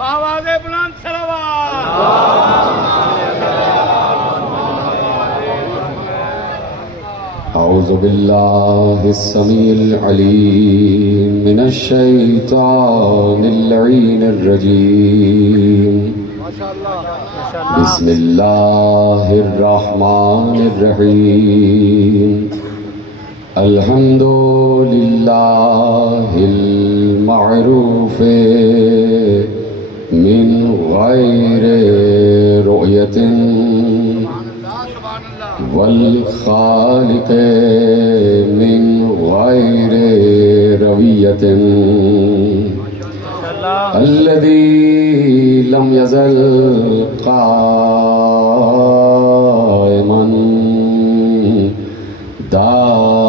آواز بلند صلوات. أعوذ بالله السميع العليم من الشيطان اللعين الرجيم. بسم الله الرحمن الرحيم. الحمد لله المعروف من غير رؤية والخالق من غير روية الذي لم يزل قائما دائما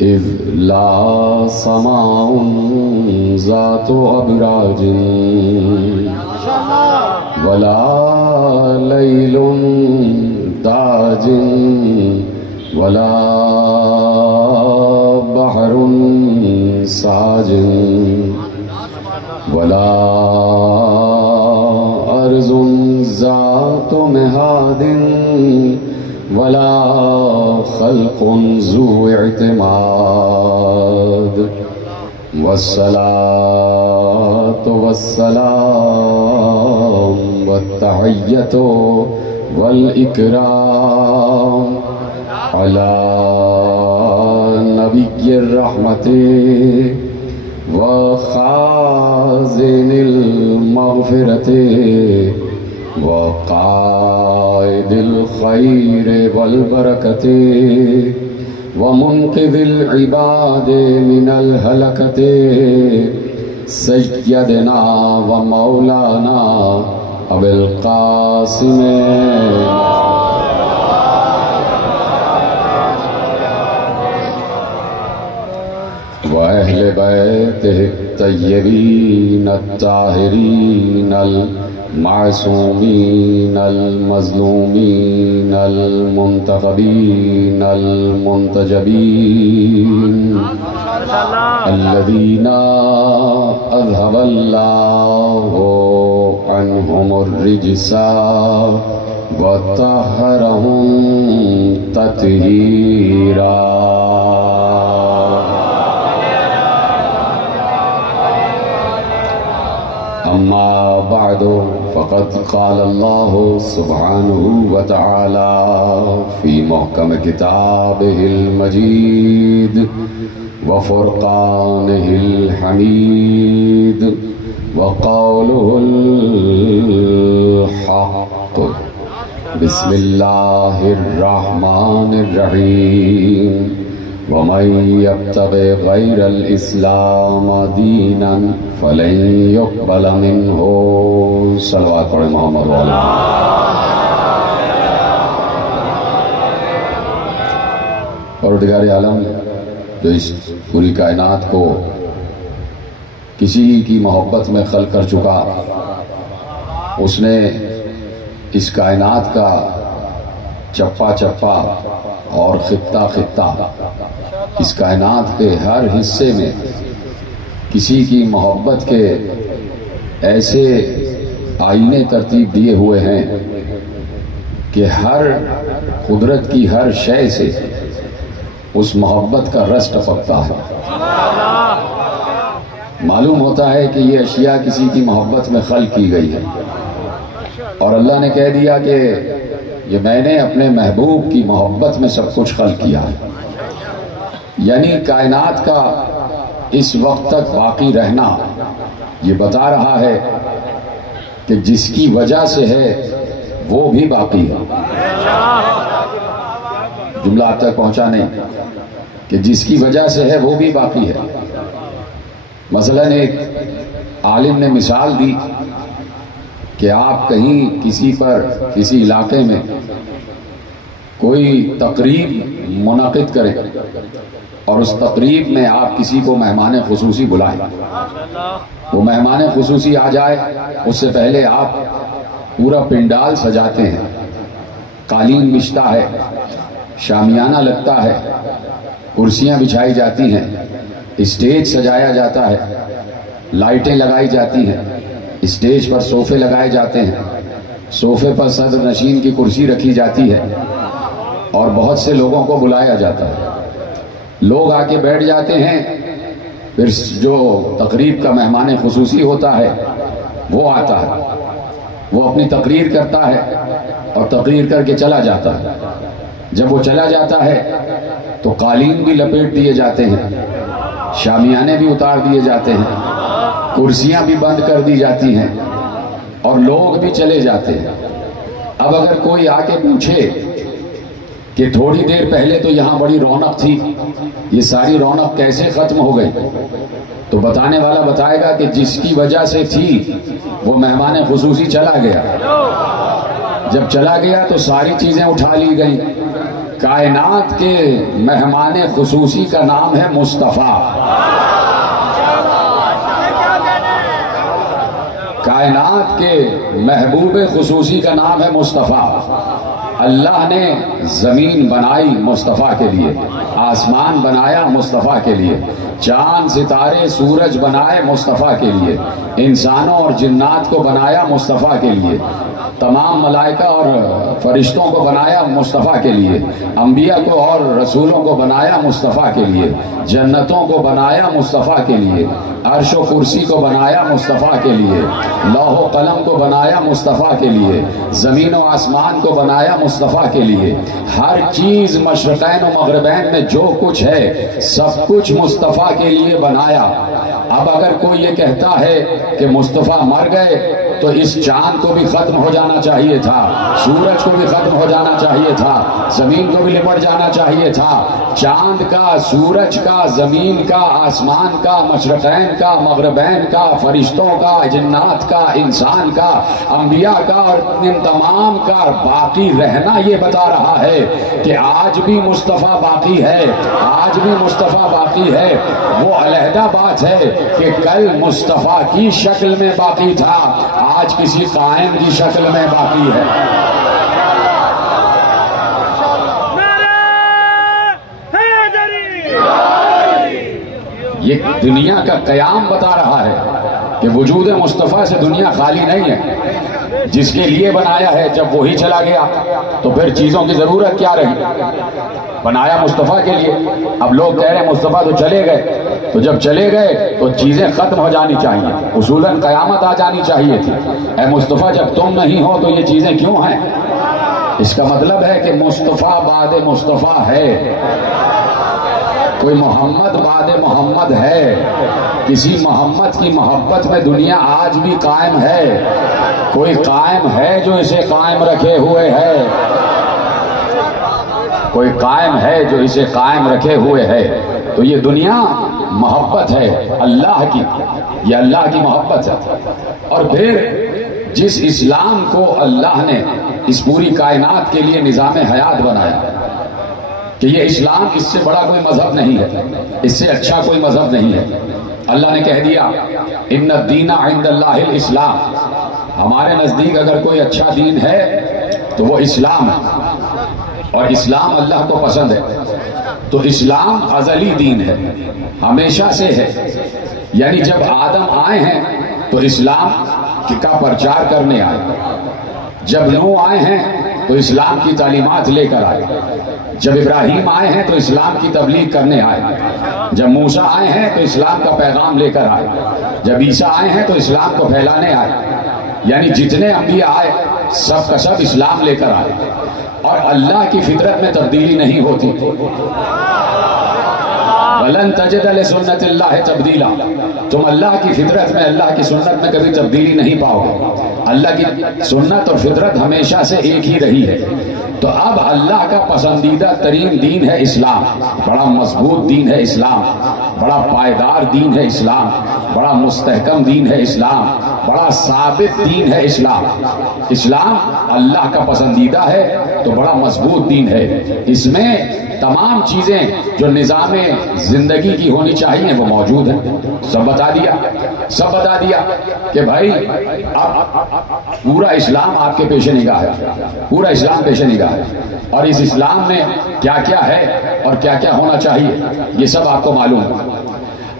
إذ لا سماء ذات أبراج ولا ليل داج ولا بحر ساج ولا أرض ذات مهاد ولا خلق ذو اعتماد والصلاة والسلام والتحية والإكرام على نبي الرحمة وخازن المغفرة وقائد الخير والبركة ومنقذ العباد من الهلكة سيدنا ومولانا أبي القاسم وأهل بيته الطيبين الطاهرين المعصومين المظلومين المنتخبين المنتجبين الذين أذهب الله عنهم الرجس وطهرهم تطهيرا. أما بعد فقد قال الله سبحانه وتعالى في محكم كتابه المجيد وفرقانه الحميد وقوله الحق. بسم الله الرحمن الرحيم. ومن يبتغي غير الإسلام دينا فلن يقبل منه. صلوات پڑھیں محمد والا. پروردگار عالم جو اس پوری کائنات کو کسی کی محبت میں خلق کر چکا، اس نے اس کائنات کا چپا چپا اور خطہ خطہ، اس کائنات کے ہر حصے میں کسی کی محبت کے ایسے آئینے ترتیب دیے ہوئے ہیں کہ ہر قدرت کی ہر شے سے اس محبت کا رس ٹپکتا ہے. معلوم ہوتا ہے کہ یہ اشیاء کسی کی محبت میں خلق کی گئی ہے، اور اللہ نے کہہ دیا کہ یہ میں نے اپنے محبوب کی محبت میں سب کچھ خلق کیا ہے. یعنی کائنات کا اس وقت تک باقی رہنا یہ بتا رہا ہے کہ جس کی وجہ سے ہے وہ بھی باقی ہے. جملہ آپ تک پہنچانے کہ جس کی وجہ سے ہے وہ بھی باقی ہے. مثلاً ایک عالم نے مثال دی کہ آپ کہیں کسی پر کسی علاقے میں کوئی تقریب منعقد کریں اور اس تقریب میں آپ کسی کو مہمان خصوصی بلائیں. وہ مہمان خصوصی آ جائے اس سے پہلے آپ پورا پنڈال سجاتے ہیں، قالین بچھتا ہے، شامیانہ لگتا ہے، کرسیاں بچھائی جاتی ہیں، اسٹیج سجایا جاتا ہے، لائٹیں لگائی جاتی ہیں، اسٹیج پر صوفے لگائے جاتے ہیں، صوفے پر صدر نشین کی کرسی رکھی جاتی ہے اور بہت سے لوگوں کو بلایا جاتا ہے۔ لوگ آ کے بیٹھ جاتے ہیں، پھر جو تقریب کا مہمان خصوصی ہوتا ہے وہ آتا ہے، وہ اپنی تقریر کرتا ہے اور تقریر کر کے چلا جاتا ہے۔ جب وہ چلا جاتا ہے تو قالین بھی لپیٹ دیے جاتے ہیں، شامیانے بھی اتار دیے جاتے ہیں، کرسیاں بھی بند کر دی جاتی ہیں اور لوگ بھی چلے جاتے ہیں۔ اب اگر کوئی آ کے پوچھے کہ تھوڑی دیر پہلے تو یہاں بڑی رونق تھی، یہ ساری رونق کیسے ختم ہو گئی، تو بتانے والا بتائے گا کہ جس کی وجہ سے تھی وہ مہمان خصوصی چلا گیا۔ جب چلا گیا تو ساری چیزیں اٹھا لی گئیں۔ کائنات کے مہمان خصوصی کا نام ہے مصطفیٰ۔ کائنات کے محبوب خصوصی کا نام ہے مصطفیٰ۔ اللہ نے زمین بنائی مصطفیٰ کے لیے، آسمان بنایا مصطفیٰ کے لیے، چاند ستارے سورج بنائے مصطفیٰ کے لیے، انسانوں اور جنات کو بنایا مصطفیٰ کے لیے، تمام ملائکہ اور فرشتوں کو بنایا مصطفیٰ کے لیے، انبیاء کو اور رسولوں کو بنایا مصطفیٰ کے لیے، جنتوں کو بنایا مصطفیٰ کے لیے، عرش و کرسی کو بنایا مصطفیٰ کے لیے، لوح و قلم کو بنایا مصطفیٰ کے لیے، زمین و آسمان کو بنایا مصطفیٰ کے لیے۔ ہر چیز مشرقین و مغربین میں جو کچھ ہے سب کچھ مصطفیٰ کے لیے بنایا۔ اب اگر کوئی یہ کہتا ہے کہ مصطفیٰ مر گئے تو اس چاند کو بھی ختم ہو جانا چاہیے تھا، سورج کو بھی ختم ہو جانا چاہیے تھا، زمین کو بھی لپٹ جانا چاہیے تھا۔ چاند کا، سورج کا، زمین کا، آسمان کا، مشرقین کا، مغربین کا، فرشتوں کا، جنات کا، انسان کا، انبیاء کا اور ان تمام کا باقی رہنا یہ بتا رہا ہے کہ آج بھی مصطفیٰ باقی ہے، آج بھی مصطفیٰ باقی ہے۔ وہ علیحدہ بات ہے کہ کل مصطفیٰ کی شکل میں باقی تھا، آج کسی قائم کی شکل میں باقی ہے۔ یہ دنیا کا قیام بتا رہا ہے کہ وجود مصطفیٰ سے دنیا خالی نہیں ہے۔ جس کے لیے بنایا ہے جب وہی چلا گیا تو پھر چیزوں کی ضرورت کیا رہی؟ بنایا مصطفیٰ کے لیے، اب لوگ کہہ رہے ہیں مصطفیٰ تو چلے گئے، تو جب چلے گئے تو چیزیں ختم ہو جانی چاہیے، اصولاً قیامت آ جانی چاہیے تھی۔ اے مصطفیٰ جب تم نہیں ہو تو یہ چیزیں کیوں ہیں؟ اس کا مطلب ہے کہ مصطفیٰ بعد مصطفیٰ ہے، کوئی محمد بعد محمد ہے، کسی محمد کی محبت میں دنیا آج بھی قائم ہے، کوئی قائم ہے جو اسے قائم رکھے ہوئے ہے، کوئی قائم ہے جو اسے قائم رکھے ہوئے ہے۔ تو یہ دنیا محبت ہے اللہ کی، یہ اللہ کی محبت ہے۔ اور پھر جس اسلام کو اللہ نے اس پوری کائنات کے لیے نظام حیات بنایا کہ یہ اسلام، اس سے بڑا کوئی مذہب نہیں ہے، اس سے اچھا کوئی مذہب نہیں ہے۔ اللہ نے کہہ دیا ان الدین عند اللہ الاسلام، ہمارے نزدیک اگر کوئی اچھا دین ہے تو وہ اسلام ہے، اور اسلام اللہ کو پسند ہے۔ تو اسلام ازلی دین ہے، ہمیشہ سے ہے، یعنی جب آدم آئے ہیں تو اسلام کا پرچار کرنے آئے، جب نوح آئے ہیں تو اسلام کی تعلیمات لے کر آئے، جب ابراہیم آئے ہیں تو اسلام کی تبلیغ کرنے آئے، جب موسیٰ آئے ہیں تو اسلام کا پیغام لے کر آئے، جب عیسیٰ آئے ہیں تو اسلام کو پھیلانے آئے، یعنی جتنے انبیاء آئے سب کا سب اسلام لے کر آئے۔ اور اللہ کی فطرت میں تبدیلی نہیں ہوتی، وَلَن تَجِدَ لِسُنَّتِ اللَّهِ تَبْدِيلًا، تم اللہ کی فطرت میں، اللہ کی سنت میں کبھی تبدیلی نہیں پاؤ گے۔ اللہ کی سنت اور فطرت ہمیشہ سے ایک ہی رہی ہے۔ تو اب اللہ کا پسندیدہ ترین دین ہے اسلام، بڑا مضبوط دین ہے اسلام، بڑا پائیدار دین ہے اسلام، بڑا مستحکم دین ہے اسلام، بڑا ثابت دین ہے اسلام۔ اسلام اللہ کا پسندیدہ ہے تو بڑا مضبوط دین ہے، اس میں تمام چیزیں جو نظام زندگی کی ہونی چاہیے وہ موجود ہیں. سب بتا دیا کہ بھائی اب پورا اسلام آپ کے پیش نگاہ ہے، پورا اسلام پیش نگاہ ہے، اور اس اسلام میں کیا کیا ہے اور کیا کیا ہونا چاہیے یہ سب آپ کو معلوم ہے.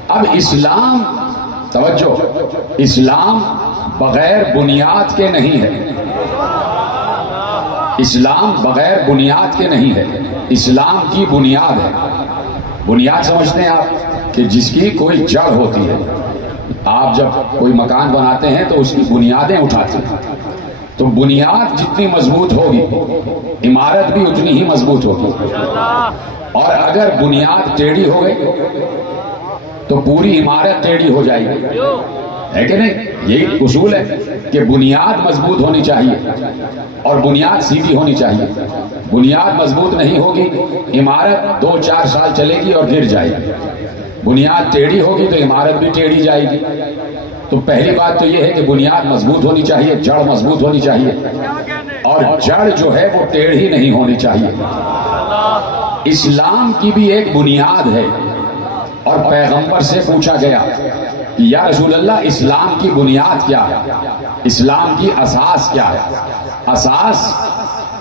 اب اسلام، توجہ، اسلام بغیر بنیاد کے نہیں ہے. اسلام بغیر بنیاد کے نہیں ہے. اسلام کی بنیاد ہے. بنیاد سمجھتے ہیں آپ کہ جس کی کوئی جڑ ہوتی ہے. آپ جب کوئی مکان بناتے ہیں تو اس کی بنیادیں اٹھاتے ہیں، تو بنیاد جتنی مضبوط ہوگی عمارت بھی اتنی ہی مضبوط ہوگی. اور اگر بنیاد ٹیڑھی ہو گئی تو پوری عمارت ٹیڑھی ہو جائے گی، ہے کہ نہیں؟ یہی اصول ہے کہ بنیاد مضبوط ہونی چاہیے اور بنیاد سیدھی ہونی چاہیے. بنیاد مضبوط نہیں ہوگی عمارت 2-4 سال چلے گی اور گر جائے گی. بنیاد ٹیڑھی ہوگی تو عمارت بھی ٹیڑھی جائے گی. تو پہلی بات تو یہ ہے کہ بنیاد مضبوط ہونی چاہیے، جڑ مضبوط ہونی چاہیے، اور جڑ جو ہے وہ ٹیڑھی نہیں ہونی چاہیے. اسلام کی بھی ایک بنیاد ہے، اور پیغمبر سے پوچھا گیا کہ یا رسول اللہ اسلام کی بنیاد کیا ہے، اسلام کی اساس کیا ہے. اساس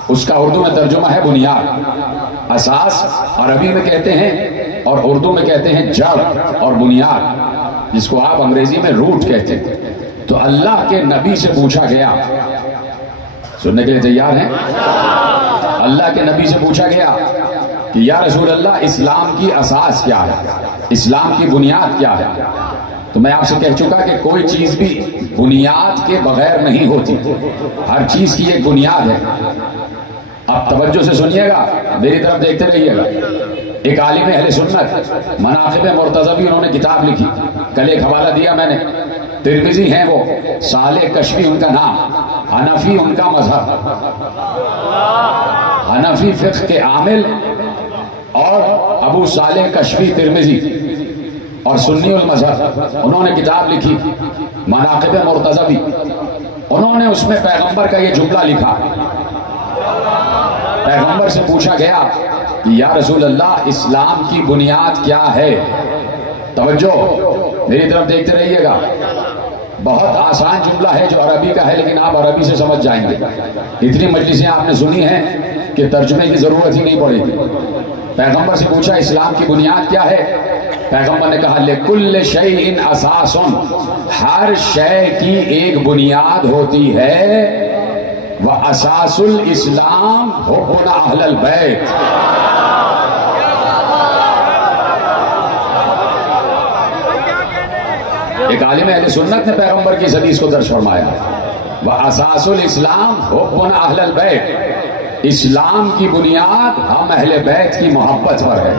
اس کا اردو میں ترجمہ ہے بنیاد. اساس عربی میں کہتے ہیں اور اردو میں کہتے ہیں جڑ اور بنیاد، جس کو آپ انگریزی میں روٹ کہتے ہیں. تو اللہ کے نبی سے پوچھا گیا، سننے کے لیے تیار ہیں؟ اللہ کے نبی سے پوچھا گیا کہ یا رسول اللہ اسلام کی اساس کیا ہے، اسلام کی بنیاد کیا ہے. تو میں آپ سے کہہ چکا کہ کوئی چیز بھی بنیاد کے بغیر نہیں ہوتی. ہر چیز کی ایک بنیاد ہے. اب توجہ سے سنیے گا، میری طرف دیکھتے رہیے گا. ایک عالم اہل سنت مناقب مرتضوی، انہوں نے کتاب لکھی، کل ایک حوالہ دیا میں نے. ترمذی ہیں وہ، صالح کشفی ان کا نام، حنفی ان کا مذہب، حنفی فقہ کے عامل، اور ابو صالح کشفی ترمذی اور سنی المذہب. انہوں نے کتاب لکھی مناقب مرتضوی. انہوں نے اس میں پیغمبر کا یہ جملہ لکھا. پیغمبر سے پوچھا گیا کہ یا رسول اللہ اسلام کی بنیاد کیا ہے. توجہ، میری طرف دیکھتے رہیے گا. بہت آسان جملہ ہے جو عربی کا ہے، لیکن آپ عربی سے سمجھ جائیں گے. اتنی مجلسیں آپ نے سنی ہیں کہ ترجمے کی ضرورت ہی نہیں پڑے گی. پیغمبر سے پوچھا اسلام کی بنیاد کیا ہے. پیغمبر نے کہا لِكُلِّ شَيْءٍ أَسَاسٌ، ہر شے کی ایک بنیاد ہوتی ہے. وَأَسَاسُ الْإِسْلَامِ حُبُّ أَهْلِ الْبَيْتِ. ایک عالم اہل سنت نے پیغمبر کی اس حدیث کو درج فرمایا. وَأَسَاسُ الْإِسْلَامِ حُبُّ أَهْلِ الْبَيْتِ، اسلام کی بنیاد ہم اہل بیت کی محبت پر ہے.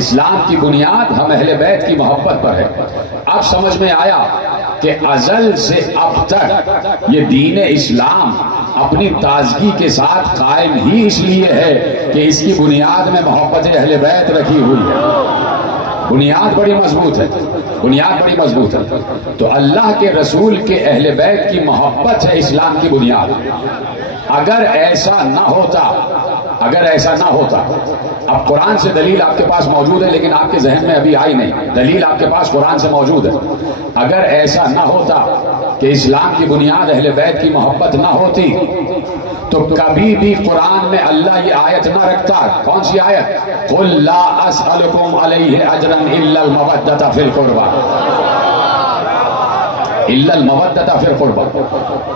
اسلام کی بنیاد ہم اہل بیت کی محبت پر ہے. اب سمجھ میں آیا کہ ازل سے اب تک یہ دین اسلام اپنی تازگی کے ساتھ قائم ہی اس لیے ہے کہ اس کی بنیاد میں محبت اہل بیت رکھی ہوئی ہے. بنیاد بڑی مضبوط ہے، بنیاد بڑی مضبوط ہے. تو اللہ کے رسول کے اہل بیت کی محبت ہے اسلام کی بنیاد. اگر ایسا نہ ہوتا، اگر ایسا نہ ہوتا، اب قرآن سے دلیل آپ کے پاس موجود ہے لیکن آپ کے ذہن میں ابھی آئی نہیں، دلیل آپ کے پاس قرآن سے موجود ہے. اگر ایسا نہ ہوتا کہ اسلام کی بنیاد اہل بیت کی محبت نہ ہوتی تو کبھی بھی قرآن میں اللہ یہ آیت نہ رکھتا. کون سی آیت؟ قُلْ لَا أَسْأَلُكُمْ عَلَيْهِ أَجْرًا إِلَّا الْمَوَدَّةَ فِي الْقُرْبَى، إِلَّا الْمَوَدَّةَ فِي الْقُرْبَى،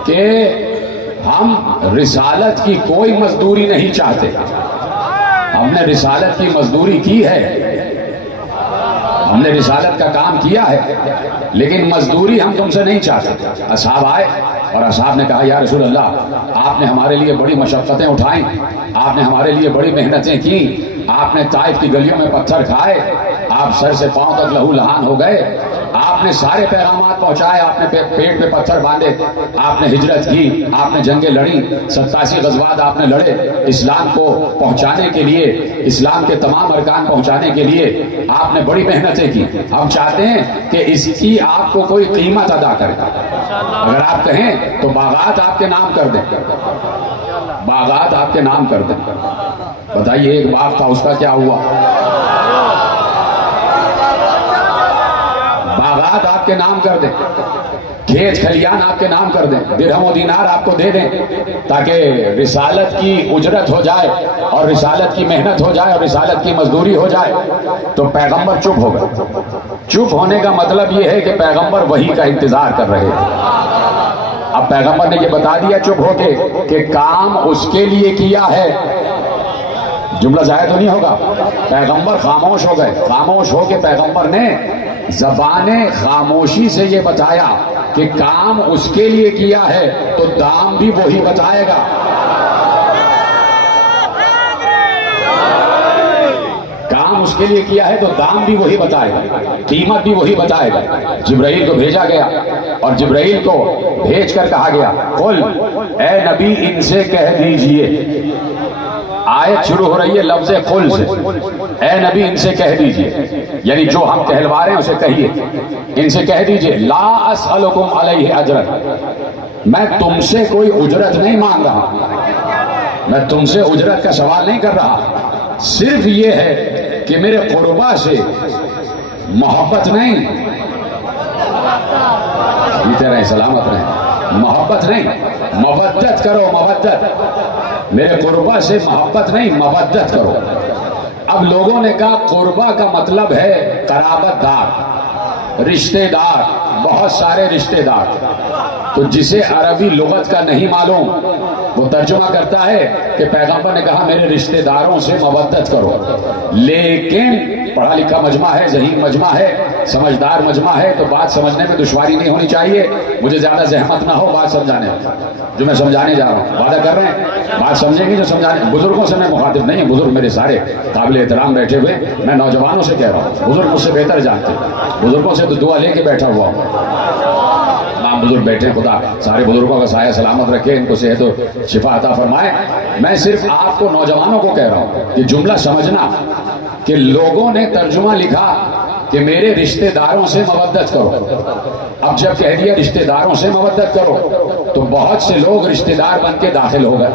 کہ ہم رسالت کی کوئی مزدوری نہیں چاہتے. ہم نے رسالت کی مزدوری کی ہے، ہم نے رسالت کا کام کیا ہے، لیکن مزدوری ہم تم سے نہیں چاہتے. اصحاب آئے اور اصحاب نے کہا یا رسول اللہ آپ نے ہمارے لیے بڑی مشقتیں اٹھائیں، آپ نے ہمارے لیے بڑی محنتیں کی، آپ نے طائف کی گلیوں میں پتھر کھائے، آپ سر سے پاؤں تک لہو لہان ہو گئے، آپ نے سارے پیغامات پہنچائے، آپ نے پیٹ پہ پتھر باندھے، آپ نے ہجرت کی، آپ نے جنگیں لڑی، 87 غزوات آپ نے لڑے اسلام کو پہنچانے کے لیے، اسلام کے تمام ارکان پہنچانے کے لیے آپ نے بڑی محنتیں کی. ہم چاہتے ہیں کہ اس کی آپ کو کوئی قیمت ادا کرے. اگر آپ کہیں تو باغات آپ کے نام کر دیں، باغات آپ کے نام کر دیں. بتائیے ایک باغ تھا اس کا کیا ہوا؟ باغات آپ کے نام کر دیں، کھیت کھلیان آپ کے نام کر دیں، درہم و دینار آپ کو دے دیں تاکہ رسالت کی اجرت ہو جائے اور رسالت کی محنت ہو جائے اور رسالت کی مزدوری ہو جائے، تو پیغمبر چپ ہو گئے۔ چپ ہونے کا مطلب یہ ہے کہ پیغمبر وحی کا انتظار کر رہے تھے۔ اب پیغمبر نے یہ بتا دیا چپ ہو کے کہ کام اس کے لیے کیا ہے، جملہ ظاہر تو نہیں ہوگا۔ پیغمبر خاموش ہو گئے، خاموش ہو کے پیغمبر نے زبان خاموشی سے یہ بتایا کہ کام اس کے لیے کیا ہے تو دام بھی وہی بتائے گا۔ کام اس کے لیے کیا ہے تو دام بھی وہی بتائے گا، قیمت بھی وہی بتائے گا۔ جبرائیل کو بھیجا گیا اور جبرائیل کو بھیج کر کہا گیا قل اے نبی ان سے کہہ دیجئے، آیت شروع ہو رہی ہے لفظ قل سے، اے نبی ان سے کہہ دیجئے، یعنی جو ہم کہلوا رہے ہیں اسے کہیے، ان سے کہہ دیجئے لا اسألکم علیہ اجرا، میں تم سے کوئی اجرت نہیں مانگ رہا، میں تم سے اجرت کا سوال نہیں کر رہا، صرف یہ ہے کہ میرے قربا سے محبت نہیں، جیتے رہیں سلامت رہیں، محبت نہیں، مودت کرو، مودت، میرے قربا سے محبت نہیں مودت کرو۔ اب لوگوں نے کہا قربا کا مطلب ہے قرابت دار، رشتہ دار، بہت سارے رشتہ دار، تو جسے عربی لغت کا نہیں معلوم وہ ترجمہ کرتا ہے کہ پیغمبر نے کہا میرے رشتہ داروں سے مودت کرو، لیکن پڑھا لکھا مجمع ہے، ذہین مجمع ہے، سمجھدار مجمع ہے، تو بات سمجھنے میں دشواری نہیں ہونی چاہیے، مجھے زیادہ زحمت نہ ہو بات سمجھانے میں، جو میں سمجھانے جا رہا ہوں وعدہ کر رہے ہیں بات سمجھیں گے جو سمجھانے۔ بزرگوں سے میں مخاطب نہیں، بزرگ میرے سارے قابل احترام بیٹھے ہوئے، میں نوجوانوں سے کہہ رہا ہوں، بزرگ مجھ سے بہتر جانتے ہیں، بزرگوں سے تو دعا لے کے بیٹھا ہوا ہوں۔ بزرگ بیٹھے، خدا سارے بزرگوں کا سایہ سلامت رکھے، ان کو صحت و شفا عطا فرمائے۔ میں صرف آپ کو نوجوانوں کو کہہ رہا ہوں کہ جملہ سمجھنا کہ لوگوں نے ترجمہ لکھا کہ میرے رشتہ داروں سے مودت کرو، اب جب کہہ دیا رشتہ داروں سے مودت کرو تو بہت سے لوگ رشتہ دار بن کے داخل ہو گئے،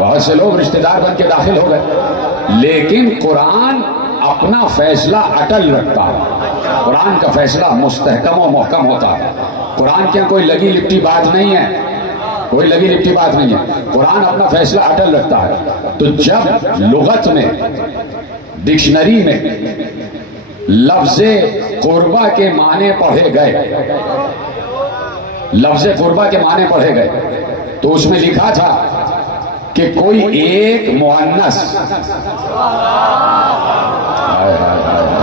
بہت سے لوگ رشتہ دار بن کے داخل ہو گئے، لیکن قرآن اپنا فیصلہ اٹل رکھتا ہے، قرآن کا فیصلہ مستحکم و محکم ہوتا ہے، قرآن کے کوئی لگی لپٹی بات نہیں ہے، کوئی لگی لپٹی بات نہیں ہے، قرآن اپنا فیصلہ اٹل رکھتا ہے۔ تو جب لغت میں ڈکشنری میں لفظ قربا کے معنی پڑھے گئے، لفظ قربا کے معنی پڑھے گئے تو اس میں لکھا تھا کہ کوئی ایک مؤنث،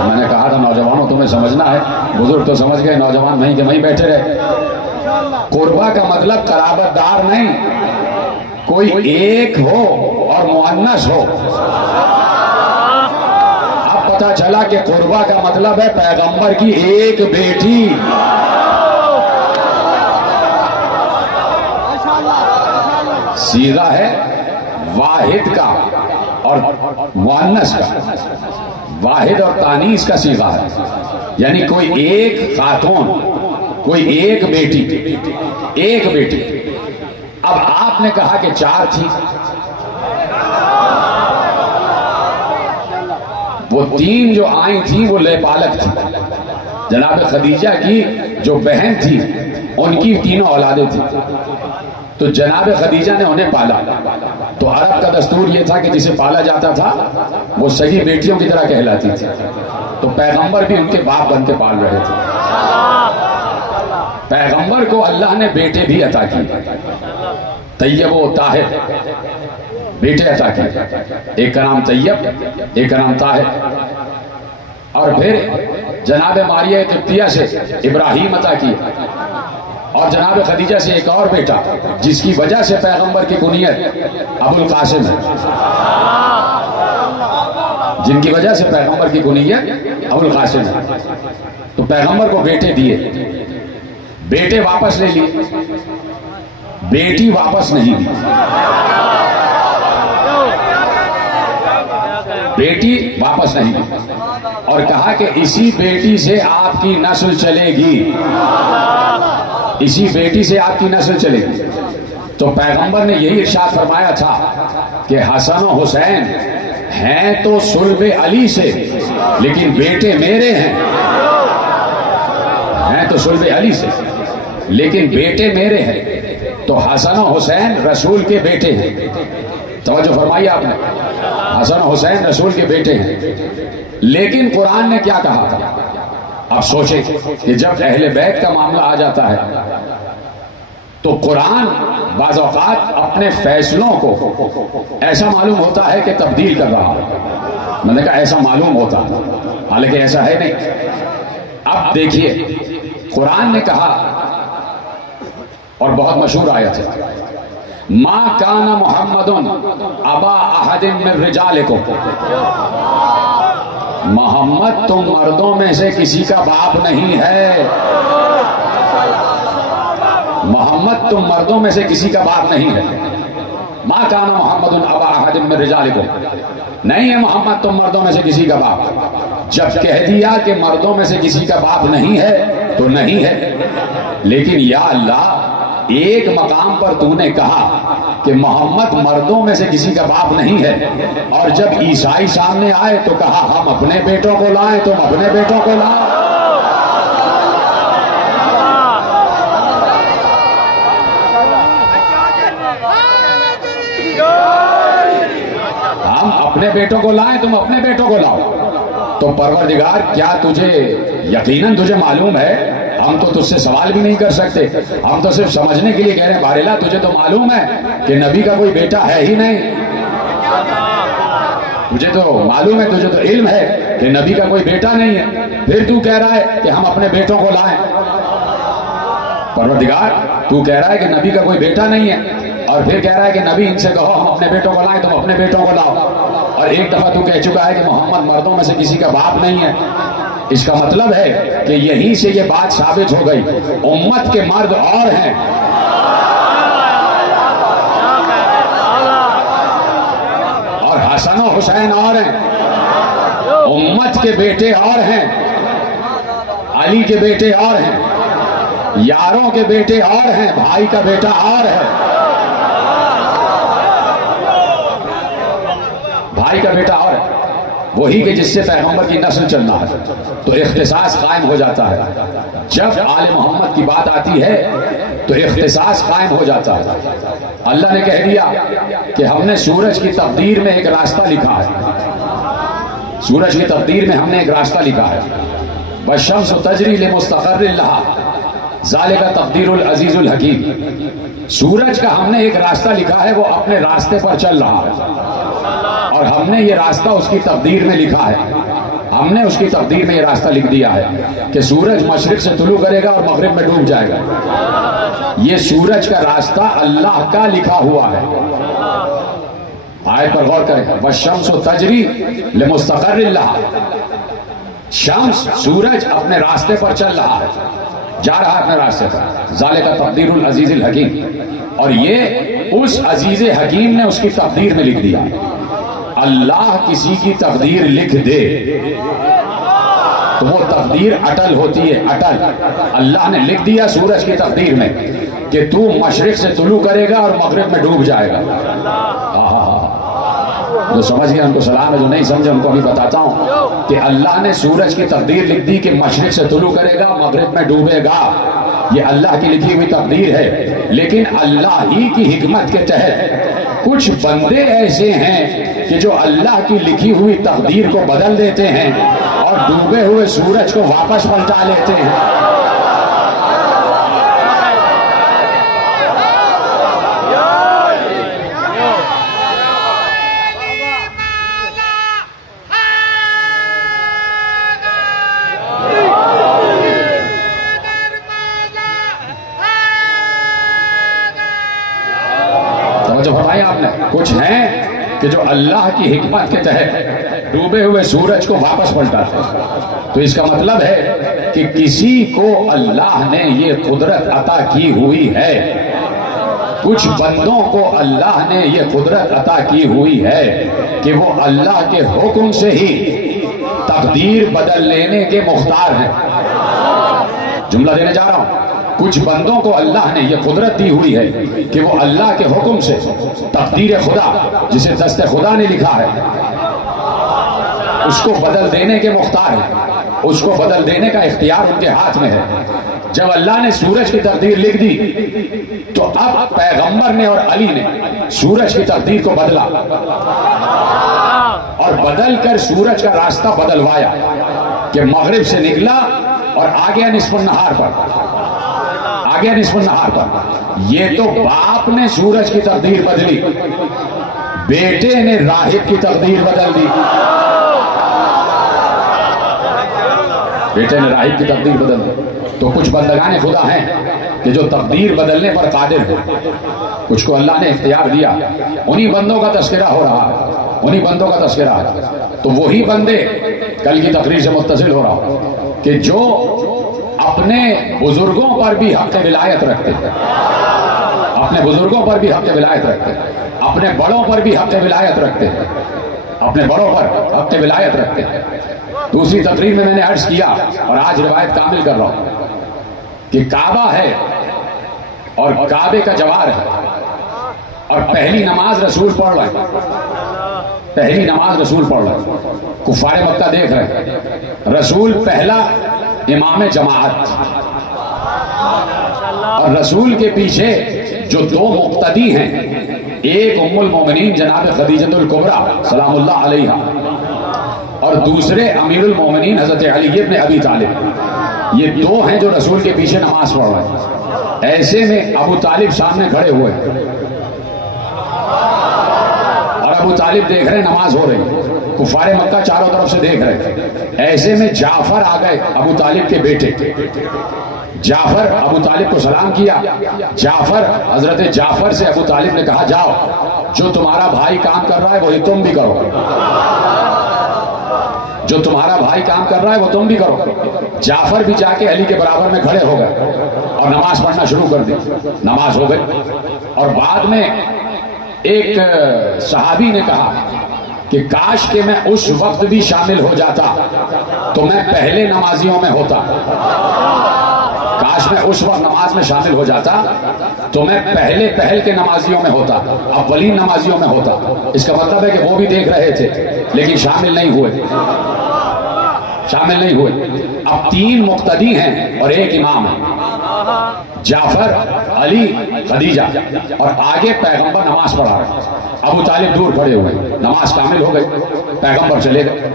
میں نے کہا تھا نوجوانوں تمہیں سمجھنا ہے، بزرگ تو سمجھ گئے، نوجوان نہیں کہ وہیں بیٹھے رہے۔ قربا کا مطلب قرابت دار نہیں، کوئی ایک ہو اور مؤنث ہو۔ اب پتہ چلا کہ قربا کا مطلب ہے پیغمبر کی ایک بیٹی، صیغہ ہے واحد کا اور مؤنث کا، واحد اور تانیث کا صیغہ ہے، یعنی کوئی ایک خاتون، کوئی ایک بیٹی، ایک بیٹی۔ اب آپ نے کہا کہ چار تھی، وہ تین جو آئی تھی وہ لے پالک تھی، جناب خدیجہ کی جو بہن تھی ان کی تینوں اولادیں تھیں، تو جناب خدیجہ نے انہیں پالا۔ تو عرب کا دستور یہ تھا کہ جسے پالا جاتا تھا وہ صحیح بیٹیوں کی طرح کہلاتی تھی، تو پیغمبر بھی ان کے باپ بن کے پال رہے تھے۔ پیغمبر کو اللہ نے بیٹے بھی عطا کیے، طیب و طاہر بیٹے عطا کیے، ایک کا نام طیب، ایک کا نام طاہر، اور پھر جناب ماریہ قبطیہ سے ابراہیم عطا کیے، اور جناب خدیجہ سے ایک اور بیٹا جس کی وجہ سے پیغمبر کی کنیت ابو القاسم ہے، جن کی وجہ سے پیغمبر کی کنیت ابو القاسم ہے۔ تو پیغمبر کو بیٹے دیے، بیٹے واپس لے لیے، بیٹی واپس نہیں دی، بیٹی واپس نہیں دی، اور کہا کہ اسی بیٹی سے آپ کی نسل چلے گی، اسی بیٹی سے آپ کی نسل چلے گی۔ تو پیغمبر نے یہی ارشاد فرمایا تھا کہ حسن و حسین ہیں تو صلب علی سے لیکن بیٹے میرے ہیں تو صلب علی سے لیکن بیٹے میرے ہیں. تو حسن و حسین رسول کے بیٹے ہیں. توجہ فرمائیے آپ نے, حسن و حسین رسول کے بیٹے ہیں. لیکن قرآن نے کیا کہا تھا؟ اب سوچیں کہ جب اہل بیت کا معاملہ آ جاتا ہے تو قرآن بعض اوقات اپنے فیصلوں کو ایسا معلوم ہوتا ہے کہ تبدیل کر رہا ہے. میں نے کہا ایسا معلوم ہوتا ہے, حالانکہ ایسا ہے نہیں. اب دیکھیے قرآن نے کہا, اور بہت مشہور آیت ہے, ما کان محمد ابا احد من رجالکم, محمد تم مردوں میں سے کسی کا باپ نہیں ہے. محمد تم مردوں میں سے کسی کا باپ نہیں ہے. ما کان محمد ابا احد من رجالکم, نہیں ہے محمد تم مردوں میں سے کسی کا باپ. جب کہہ دیا کہ مردوں میں سے کسی کا باپ نہیں ہے تو نہیں ہے. لیکن یا اللہ ایک مقام پر تو نے کہا کہ محمد مردوں میں سے کسی کا باپ نہیں ہے, اور جب عیسائی سامنے آئے تو کہا ہم اپنے بیٹوں کو لائیں, تم اپنے بیٹوں کو لاؤ. ہم اپنے بیٹوں کو لائیں, تم اپنے بیٹوں کو لاؤ. تو پروردگار کیا تجھے یقیناً تجھے معلوم ہے, ہم تو تجھ سے سوال بھی نہیں کر سکتے, ہم تو صرف سمجھنے کے لیے کہہ رہے ہیں. بارلا تجھے تو معلوم ہے کہ نبی کا کوئی بیٹا ہے ہی نہیں, تجھے تو معلوم ہے, تجھے تو علم ہے کہ نبی کا کوئی بیٹا نہیں ہے, پھر تو کہہ رہا ہے کہ ہم اپنے بیٹوں کو لائیں. پروردگار تو کہہ رہا ہے کہ نبی کا کوئی بیٹا نہیں ہے, اور پھر کہہ رہا ہے کہ نبی ان سے کہو ہم اپنے بیٹوں کو لائیں, تم اپنے بیٹوں کو لاؤ. اور ایک دفعہ تو کہہ چکا ہے کہ محمد مردوں میں سے کسی کا باپ نہیں ہے. اس کا مطلب ہے کہ یہیں سے یہ بات ثابت ہو گئی امت کے مرد اور ہیں, اور حسن و حسین اور ہیں, امت کے بیٹے اور ہیں, علی کے بیٹے اور ہیں, یاروں کے بیٹے اور ہیں, بھائی کا بیٹا اور ہے, بھائی کا بیٹا اور ہے, وہی کہ جس سے پیغمبر کی نسل چلنا ہے. تو اختصاص قائم ہو جاتا ہے. جب آل محمد کی بات آتی ہے تو اختصاص قائم ہو جاتا ہے. اللہ نے کہہ دیا کہ ہم نے سورج کی تقدیر میں ایک راستہ لکھا ہے, سورج کی تقدیر میں ہم نے ایک راستہ لکھا ہے. والشمس تجری لمستقر لها ذالک تقدیر العزیز الحکیم. سورج کا ہم نے ایک راستہ لکھا ہے, وہ اپنے راستے پر چل رہا ہے, اور ہم نے یہ راستہ اس کی تقدیر میں لکھا ہے. ہم نے اس کی تقدیر میں یہ راستہ لکھ دیا ہے کہ سورج مشرق سے طلوع کرے گا اور مغرب میں ڈوب جائے گا. یہ سورج کا راستہ اللہ کا لکھا ہوا ہے. آیت پر غور کریں, والشمس تجری لمستقر لها, شمس سورج اپنے راستے پر چل رہا ہے, جا رہا ہے اپنے راستے پر. ذالک تقدیر العزیز الحکیم, اور یہ اس عزیز حکیم نے اس کی تقدیر میں لکھ دیا. اللہ کسی کی تقدیر لکھ دے تو وہ تقدیر اٹل ہوتی ہے, اٹل. اللہ نے لکھ دیا سورج کی تقدیر میں کہ تو مشرق سے طلوع کرے گا اور مغرب میں ڈوب جائے گا. جو سمجھ گئے ان کو سلام ہے, جو نہیں سمجھے ان کو ابھی بتاتا ہوں کہ اللہ نے سورج کی تقدیر لکھ دی کہ مشرق سے طلوع کرے گا مغرب میں ڈوبے گا. یہ اللہ کی لکھی ہوئی تقدیر ہے. لیکن اللہ ہی کی حکمت کے تحت کچھ بندے ایسے ہیں کہ جو اللہ کی لکھی ہوئی تقدیر کو بدل دیتے ہیں اور ڈوبے ہوئے سورج کو واپس پلٹا لیتے ہیں. جو فرمایا آپ نے, کچھ ہیں کہ جو اللہ کی حکمت کے تحت ڈوبے ہوئے سورج کو واپس پلٹاتے ہیں. تو اس کا مطلب ہے کہ کسی کو اللہ نے یہ قدرت عطا کی ہوئی ہے, کچھ بندوں کو اللہ نے یہ قدرت عطا کی ہوئی ہے کہ وہ اللہ کے حکم سے ہی تقدیر بدل لینے کے مختار ہیں. جملہ دینے جا رہا ہوں, کچھ بندوں کو اللہ نے یہ قدرت دی ہوئی ہے کہ وہ اللہ کے حکم سے تقدیر خدا جسے دست خدا نے لکھا ہے اس کو بدل دینے کے مختار ہیں، اس کو بدل دینے کا اختیار ان کے ہاتھ میں ہے۔ جب اللہ نے سورج کی تقدیر لکھ دی تو اب پیغمبر نے اور علی نے سورج کی تقدیر کو بدلا اور بدل کر سورج کا راستہ بدلوایا کہ مغرب سے نکلا اور آ گیا نصف النہار پر، آ گیا نصف النہار پر۔ یہ تو باپ نے سورج کی تقدیر بدلی، بیٹے نے راہب کی تقدیر بدل دی، بیٹے نے راہب کی تقدیر بدل دی۔ تو کچھ بندگان خدا ہیں کہ جو تقدیر بدلنے پر قادر ہیں، کچھ کو اللہ نے اختیار دیا، انہی بندوں کا تذکرہ ہو رہا ہے، انہی بندوں کا تذکرہ ہے۔ تو وہی بندے کل کی تقریر سے متصل ہو رہا کہ جو اپنے بزرگوں پر بھی حق ولایت رکھتے ہیں، اپنے بزرگوں پر بھی حق ولایت رکھتے ہیں، اپنے بڑوں پر بھی حق ولایت رکھتے ہیں، اپنے بڑوں پر حق ولایت رکھتے ہیں۔ دوسری تقریر میں نے عرض کیا اور آج روایت کامل کر رہا ہوں کہ کعبہ ہے اور کعبے کا جوار ہے اور پہلی نماز رسول پڑھ رہے ہیں، پہلی نماز رسول پڑھ رہے ہیں، کفار مکہ دیکھ رہے ہیں، رسول پہلا امام جماعت اور رسول کے پیچھے جو دو مقتدی ہیں، ایک ام المومنین جناب خدیجہ الکبریٰ سلام اللہ علیہا اور دوسرے امیر المومنین حضرت علی بن ابی طالب، یہ دو ہیں جو رسول کے پیچھے نماز پڑھ رہے ہیں۔ ایسے میں ابو طالب سامنے کھڑے ہوئے اور ابو طالب دیکھ رہے نماز ہو رہی، کفار مکہ چاروں طرف سے دیکھ رہے۔ ایسے میں جعفر آ گئے، ابو طالب کے بیٹے جعفر، ابو طالب کو سلام کیا۔ جعفر، حضرت جعفر سے ابو طالب نے کہا جاؤ، جو تمہارا بھائی کام کر رہا ہے وہی تم بھی کرو، جو تمہارا بھائی کام کر رہا ہے وہ تم بھی کرو۔ جعفر بھی جا کے علی کے برابر میں کھڑے ہو گئے اور نماز پڑھنا شروع کر دی، نماز ہو گئی۔ اور بعد میں ایک صحابی نے کہا کہ کاش کہ میں اس وقت بھی شامل ہو جاتا تو میں پہلے نمازیوں میں ہوتا، کاش میں اس وقت نماز میں شامل ہو جاتا تو میں پہل کے نمازیوں میں ہوتا، اولین نمازیوں میں ہوتا۔ اس کا مطلب ہے کہ وہ بھی دیکھ رہے تھے لیکن شامل نہیں ہوئے، شامل نہیں ہوئے۔ اب تین مقتدی ہیں اور ایک امام ہے، جعفر، علی، خدیجہ، اور آگے پیغمبر نماز پڑھا رہے۔ ابو طالب دور کھڑے ہوئے، نماز کامل ہو گئی، پیغمبر چلے گئے۔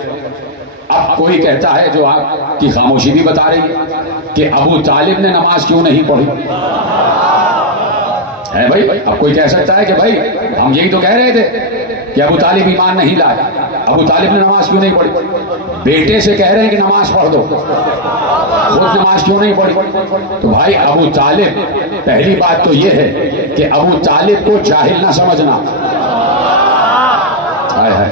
اب کوئی کہتا ہے جو آپ کی خاموشی بھی بتا رہی ہے کہ ابو طالب نے نماز کیوں نہیں پڑھی ہے بھائی؟ اب کوئی کہہ سکتا ہے کہ بھائی ہم یہی تو کہہ رہے تھے کہ ابو طالب ایمان نہیں لائے، ابو طالب نے نماز کیوں نہیں پڑھی؟ بیٹے سے کہہ رہے ہیں کہ نماز پڑھ دو، خود نماز کیوں نہیں پڑھی؟ تو بھائی ابو طالب، پہلی بات تو یہ ہے کہ ابو طالب کو جاہل نہ سمجھنا۔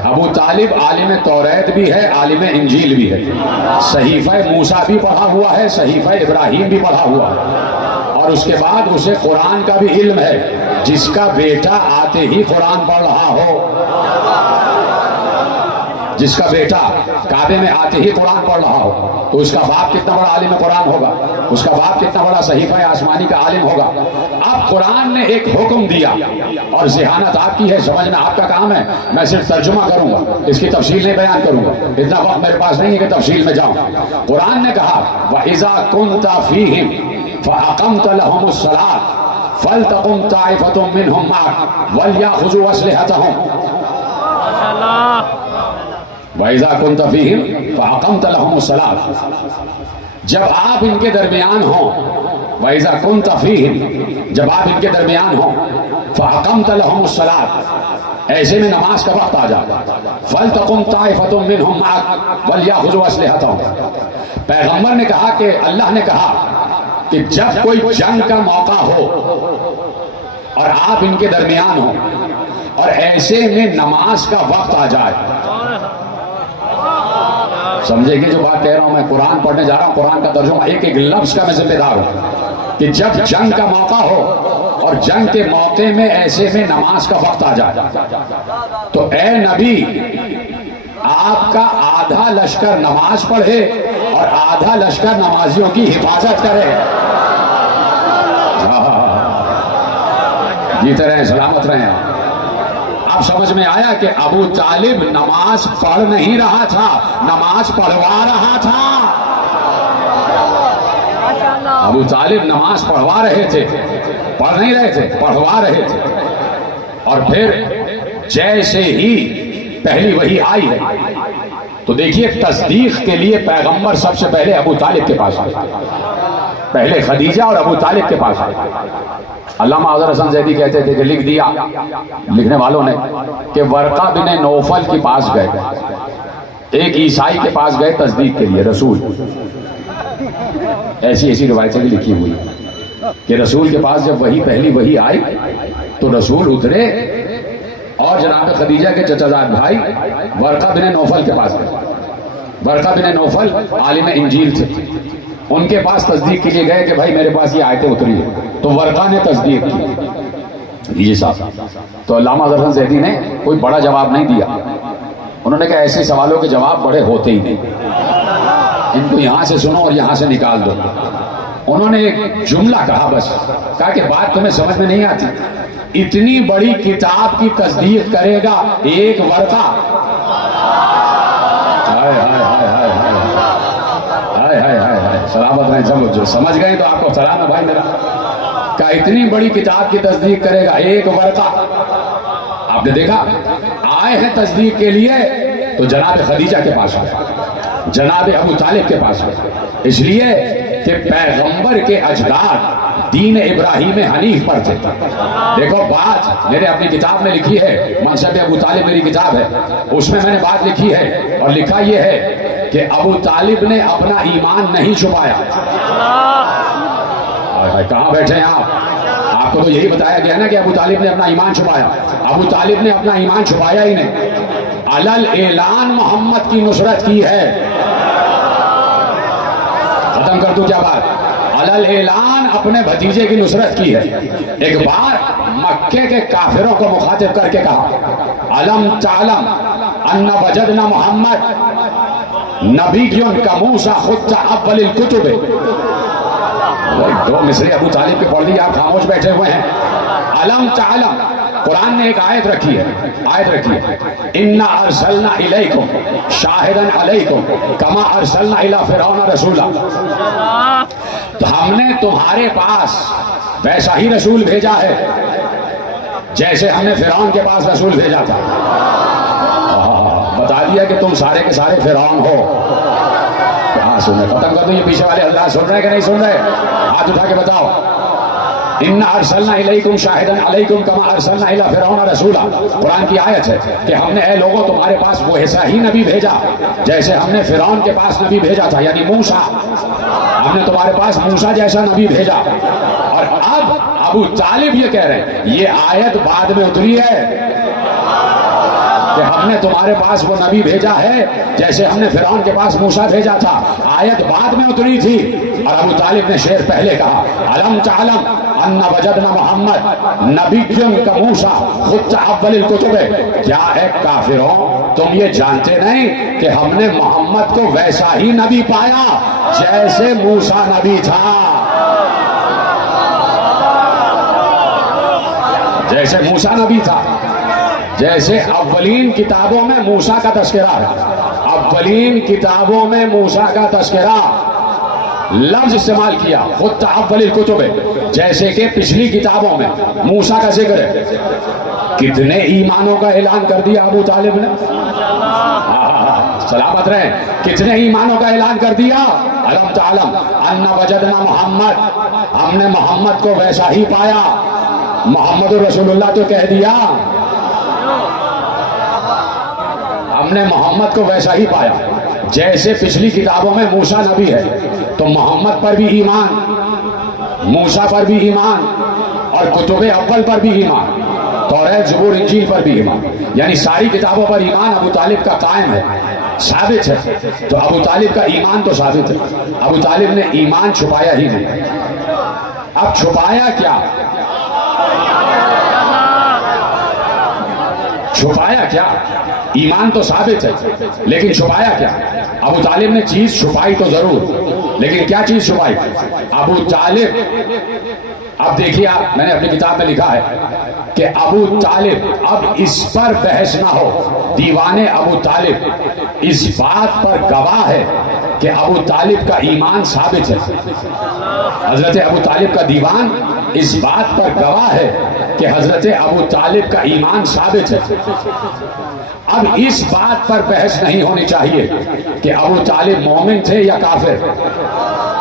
ابو طالب عالم توریت بھی ہے، عالم انجیل بھی ہے، صحیفہ موسیٰ بھی پڑھا ہوا ہے، صحیفہ ابراہیم بھی پڑھا ہوا ہے، اور اس کے بعد اسے قرآن کا بھی علم ہے۔ جس کا بیٹا آتے ہی قرآن پڑھ رہا ہو، جس کا بیٹا کعبے میں آتے ہی قرآن پڑھ رہا ہو تو اس کا باپ کتنا بڑا عالم قرآن ہوگا، اس کا باپ کتنا بڑا صحیفہ آسمانی کا عالم ہوگا۔ اب قرآن نے ایک حکم دیا اور ذہانت آپ کی ہے، سمجھنا آپ کا کام ہے، میں صرف ترجمہ کروں گا، اس کی تفصیل نہیں بیان کروں گا، اتنا وقت میرے پاس نہیں ہے کہ تفصیل میں جاؤں۔ قرآن نے کہا وَإِذَا كُنْتَ فِيهِمْ فَأَقَمْتَ لَهُمُ الصَّلَاةَ فَلْتَقُمْ طَائِفَةٌ مِّنْهُمْ مَعَكَ وَلْيَأْخُذُوا أَسْلِحَتَهُمْ۔ وَإِذَا كُنْتَ فِيهِمْ فَأَقَمْتَ لَهُمُ الصَّلَاةَ، جب آپ ان کے درمیان ہوں، وَإِذَا كُنْتَ فِيهِمْ، جب آپ ان کے درمیان ہوں، فَأَقَمْتَ لَهُمُ الصَّلَاةَ، ایسے میں نماز کا وقت آ جائے، فَلْتَقُمْ طَائِفَةٌ مِّنْهُمْ مَعَكَ وَلْيَأْخُذُوا أَسْلِحَتَهُمْ۔ پیغمبر نے کہا کہ اللہ نے کہا کہ جب کوئی جنگ کا موقع ہو اور آپ ان کے درمیان ہوں اور ایسے میں نماز کا وقت آ جائے، سمجھے کہ جو بات کہہ رہا ہوں میں قرآن پڑھنے جا رہا ہوں، قرآن کا ترجمہ ایک ایک لفظ کا میں ذمہ دار ہوں کہ جب جنگ کا موقع ہو اور جنگ کے موقع میں ایسے میں نماز کا وقت آ جائے تو اے نبی آپ کا آدھا لشکر نماز پڑھے اور آدھا لشکر نمازیوں کی حفاظت کرے۔ جیتے رہیں، سلامت رہیں. اب سمجھ میں آیا کہ ابو طالب نماز پڑھ نہیں رہا تھا، نماز پڑھوا رہا تھا. ابو طالب نماز پڑھوا رہے تھے، پڑھ نہیں رہے تھے، پڑھوا رہے تھے. اور پھر جیسے ہی پہلی وحی آئی ہے تو دیکھیے تصدیق کے لیے پیغمبر سب سے پہلے ابو طالب کے پاس آئے. پہلے خدیجہ اور ابو طالب کے پاس آئے. علامہ اظہر حسن زیدی کہتے تھے کہ لکھ دیا لکھنے والوں نے کہ ورقہ بن نوفل کے پاس گئے، ایک عیسائی کے پاس گئے تصدیق کے لیے. رسول ایسی روایتیں بھی لکھی ہوئی کہ رسول کے پاس جب پہلی وحی آئی تو رسول اترے اور جناب خدیجہ کے چچا زاد بھائی ورقہ بن نوفل کے پاس گئے. ورقہ بن نوفل عالم انجیل تھے، ان کے پاس تصدیق کے لیے گئے کہ بھائی میرے پاس یہ آیتیں اتری ہیں. تو ورقہ نے تصدیق کی. یہ صاحب تو علامہ اظہر حسن زیدی نے کوئی بڑا جواب نہیں دیا. انہوں نے کہا ایسے سوالوں کے جواب بڑے ہوتے ہی نہیں، ان کو یہاں سے سنو اور یہاں سے نکال دو. انہوں نے ایک جملہ کہا، بس کہا کہ بات تمہیں سمجھ میں نہیں آتی، اتنی بڑی کتاب کی تصدیق کرے گا ایک ورقہ. ہائے ہائے ہائے ہائے ہائے ہائے ہائے ہائے. سلامت رہیں سب جو سمجھ گئے تو آپ کو سلام ہے بھائی میرا. کہ اتنی بڑی کتاب کی تصدیق کرے گا ایک ورقہ. آپ نے دیکھا آئے ہیں تصدیق کے لیے تو جناب خدیجہ کے پاس آئے، جناب ابو طالب کے پاس آئے، اس لیے کہ پیغمبر کے اجداد دین ابراہیم حنیف پر تھے. دیکھو بات میرے اپنی کتاب میں لکھی ہے، منصب ابو طالب میری کتاب ہے، اس میں نے بات لکھی ہے اور لکھا یہ ہے کہ ابو طالب نے اپنا ایمان نہیں چھپایا. کہاں بیٹھے ہیں آپ کو تو یہی بتایا گیا نا کہ ابو طالب نے اپنا ایمان چھپایا. ابو طالب نے اپنا ایمان چھپایا ہی نہیں، علل اعلان محمد کی نصرت کی ہے. ختم کر دوں کیا بات؟ علل اعلان اپنے بھتیجے کی نصرت کی ہے. ایک بار مکے کے کافروں کو مخاطب کر کے کہا علم تعلم ان وجدنا محمد نبیون کا موسیٰ خود اول الکتب. دو مصری ابو طالب کے پڑھ دی، آپ خاموش بیٹھے ہوئے ہیں. علم تعلم، قرآن نے ایک آیت رکھی ہے اِنَّا أَرْسَلْنَا إِلَيْكُمْ شَاهِدًا عَلَيْكُمْ كَمَا أَرْسَلْنَا إِلَىٰ فِرْعَوْنَ رَسُولًا. تو ہم نے تمہارے پاس ویسا ہی رسول بھیجا ہے جیسے ہم نے فرعون کے پاس رسول بھیجا تھا. بتا دیا کہ تم سارے کے سارے فرعون ہو. کہاں سنے؟ ختم کر دو. یہ پیچھے والے اللہ سن رہے کہ نہیں سن رہے؟ ہاتھ اٹھا کے بتاؤ. اِنَّا أَرْسَلْنَا إِلَيْكُمْ شَاهِدًا عَلَيْكُمْ كَمَا أَرْسَلْنَا إِلَىٰ فِرْعَوْنَ رَسُولًا. قرآن کی آیت ہے کہ ہم نے اے لوگوں تمہارے پاس وہ ایسا ہی نبی بھیجا جیسے ہم نے فرعون کے پاس نبی بھیجا تھا، یعنی موسیٰ. ہم نے تمہارے پاس موسیٰ جیسا نبی بھیجا. اور اب ابو طالب یہ کہہ رہے ہیں یہ آیت بعد میں اتری ہے کہ ہم نے تمہارے پاس وہ نبی بھیجا ہے جیسے ہم نے فرعون کے پاس موسیٰ بھیجا تھا. آیت بعد میں اتری تھی اور ابو طالب نے شعر پہلے کہا علم تعلم ان وجدنا محمد نبیون کا موسیٰ خود اول الکتب. کیا اے کافروں تم یہ جانتے نہیں کہ ہم نے محمد کو ویسا ہی نبی پایا جیسے موسیٰ نبی تھا. جیسے موسیٰ نبی تھا، جیسے اولین کتابوں میں موسیٰ کا تذکرہ ہے. اولین کتابوں میں موسیٰ کا تذکرہ لفظ استعمال کیا خود اول الکتب، جیسے کہ پچھلی کتابوں میں موسیٰ کا ذکر ہے. کتنے ایمانوں کا اعلان کر دیا ابو طالب نے. سلامت رہیں. کتنے ایمانوں کا اعلان کر دیا. علم تعلم ان وجدنا محمد، ہم نے محمد کو ویسا ہی پایا. محمد رسول اللہ تو کہہ دیا، ہم نے محمد کو ویسا ہی پایا جیسے پچھلی کتابوں میں موسیٰ نبی ہے. تو محمد پر بھی ایمان، موسیٰ پر بھی ایمان اور کتب اول پر بھی ایمان، توریت زبور انجیل پر بھی ایمان، یعنی ساری کتابوں پر ایمان ابو طالب کا قائم ہے، ثابت ہے. تو ابو طالب کا ایمان تو ثابت ہے. ابو طالب نے ایمان چھپایا ہی نہیں. اب چھپایا کیا؟ چھپایا کیا؟ ایمان تو ثابت ہے لیکن چھپایا کیا؟ ابو طالب نے چیز چھپائی تو ضرور، لیکن کیا چیز چھپائی؟ ابو طالب اب دیکھیے آپ، میں نے اپنی کتاب میں لکھا ہے کہ ابو طالب، اب اس پر بحث نہ ہو، دیوان ابو طالب اس بات پر گواہ ہے کہ ابو طالب کا ایمان ثابت ہے. حضرت ابو طالب کا دیوان اس بات پر گواہ ہے کہ حضرت ابو طالب کا ایمان ثابت ہے. اب اس بات پر بحث نہیں ہونی چاہیے کہ ابو طالب مومن تھے یا کافر.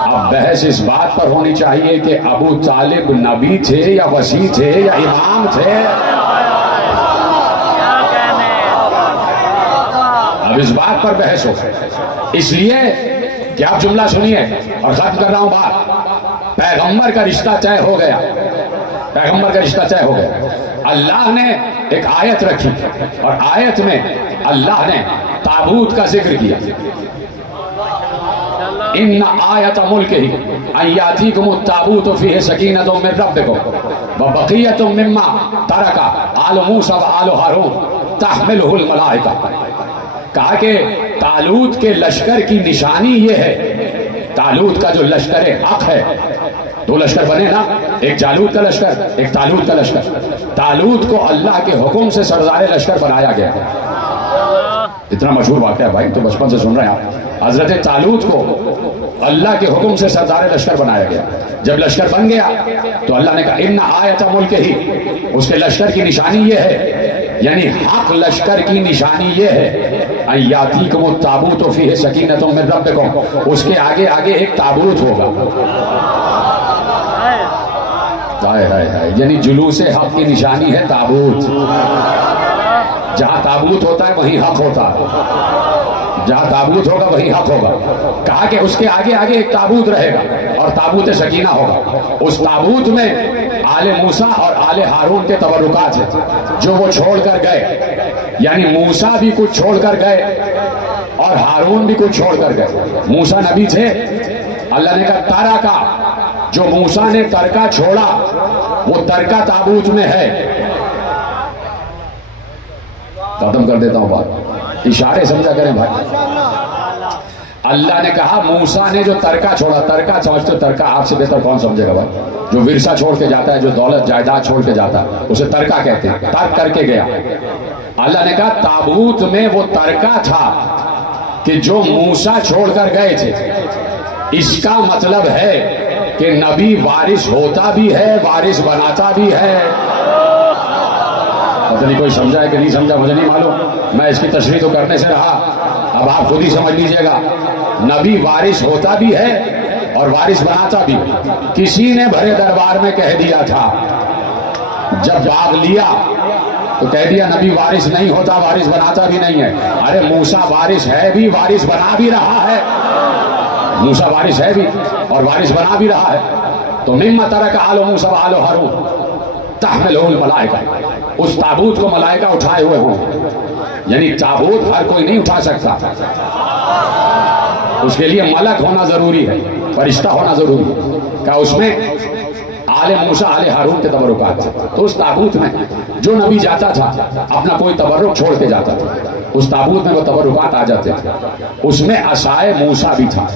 اب بحث اس بات پر ہونی چاہیے کہ ابو طالب نبی تھے یا وصی تھے یا امام تھے. اب اس بات پر بحث ہو. اس لیے کہ آپ جملہ سنیے اور ختم کر رہا ہوں بات. پیغمبر کا رشتہ طے ہو گیا، پیغمبر کا رشتہ طے ہو گیا. اللہ نے ایک آیت رکھی اور آیت میں اللہ نے تابوت کا ذکر کیا. ان آیت ملکہ ان یاتیکم التابوت فیہ سکینۃ من ربکم وبقیۃ مما ترک آل موسیٰ وآل ہارون تحملہ الملائکہ. کہا کہ طالوت کے لشکر کی نشانی یہ ہے، طالوت کا جو لشکر حق ہے، دو لشکر بنے نا، ایک جالوت کا لشکر ایک طالوت کا لشکر. طالوت کو اللہ کے حکم سے سردار لشکر بنایا گیا. اتنا مشہور واقعہ ہے بھائی، تو بچپن سے سن رہے ہیں آپ. حضرت طالوت کو اللہ کے حکم سے سردار لشکر بنایا گیا. جب لشکر بن گیا تو اللہ نے کہا ان آیت ملک ہی، اس کے لشکر کی نشانی یہ ہے، یعنی حق لشکر کی نشانی یہ ہے ان یاتیکم التابوت فیہ سکینۃ من ربکم. اس کے آگے آگے ایک تابوت ہوگا. یعنی جلوس حق کی نشانی ہے تابوت. جہاں تابوت ہوتا ہے وہیں حق ہوتا ہے، جہاں تابوت ہوگا وہیں حق ہوگا. کہا کہ اس کے آگے آگے ایک تابوت رہے گا اور تابوت سکینہ ہوگا. اس تابوت میں آل موسیٰ اور آل ہارون کے تبرکات ہیں جو وہ چھوڑ کر گئے. یعنی موسیٰ بھی کچھ چھوڑ کر گئے اور ہارون بھی کچھ چھوڑ کر گئے. موسیٰ نبی تھے، اللہ نے کہا تارا کا، جو موسیٰ نے ترکہ چھوڑا وہ ترکہ تابوت میں ہے. ختم کر دیتا ہوں بات، اشارے سمجھا کریں بھائی. اللہ نے کہا موسیٰ نے جو ترکہ چھوڑا، ترکہ سمجھتے، ترکہ آپ سے بہتر کون سمجھے گا بھائی. جو ورثہ چھوڑ کے جاتا ہے، جو دولت جائیداد چھوڑ کے جاتا ہے، اسے ترکہ کہتے ہیں. ترک کر کے گیا. اللہ نے کہا تابوت میں وہ ترکہ تھا کہ جو موسیٰ چھوڑ کر گئے تھے. اس کا مطلب ہے کہ نبی وارث ہوتا بھی ہے، وارث بناتا بھی ہے. پتہ نہیں کوئی سمجھا ہے کہ نہیں سمجھا، مجھے نہیں معلوم. میں اس کی تشریح تو کرنے سے رہا، اب آپ خود ہی سمجھ لیجئے گا. نبی وارث ہوتا بھی ہے اور وارث بناتا بھی. کسی نے بھرے دربار میں کہہ دیا تھا، جب باغ لیا تو کہہ دیا نبی وارث نہیں ہوتا، وارث بناتا بھی نہیں ہے. ارے موسیٰ وارث ہے بھی، وارث بنا بھی رہا ہے. موسیٰ وارث ہے بھی اور وارث بنا بھی رہا ہے. تو مما ترک آل موسیٰ وآل ہارون تحملہ الملائکہ، اس تابوت کو ملائکہ اٹھائے ہوئے ہوں. یعنی تابوت ہر کوئی نہیں اٹھا سکتا، اس کے لیے ملک ہونا ضروری ہے، فرشتہ ہونا ضروری ہے. کہ اس میں آل موسیٰ آل ہارون کے تبرکات تھے. تو اس تابوت میں جو نبی جاتا تھا اپنا کوئی تبرک چھوڑ کے جاتا تھا، اس تابوت میں وہ تبرکات آ جاتے تھے. اس میں عصائے موسیٰ بھی تھا،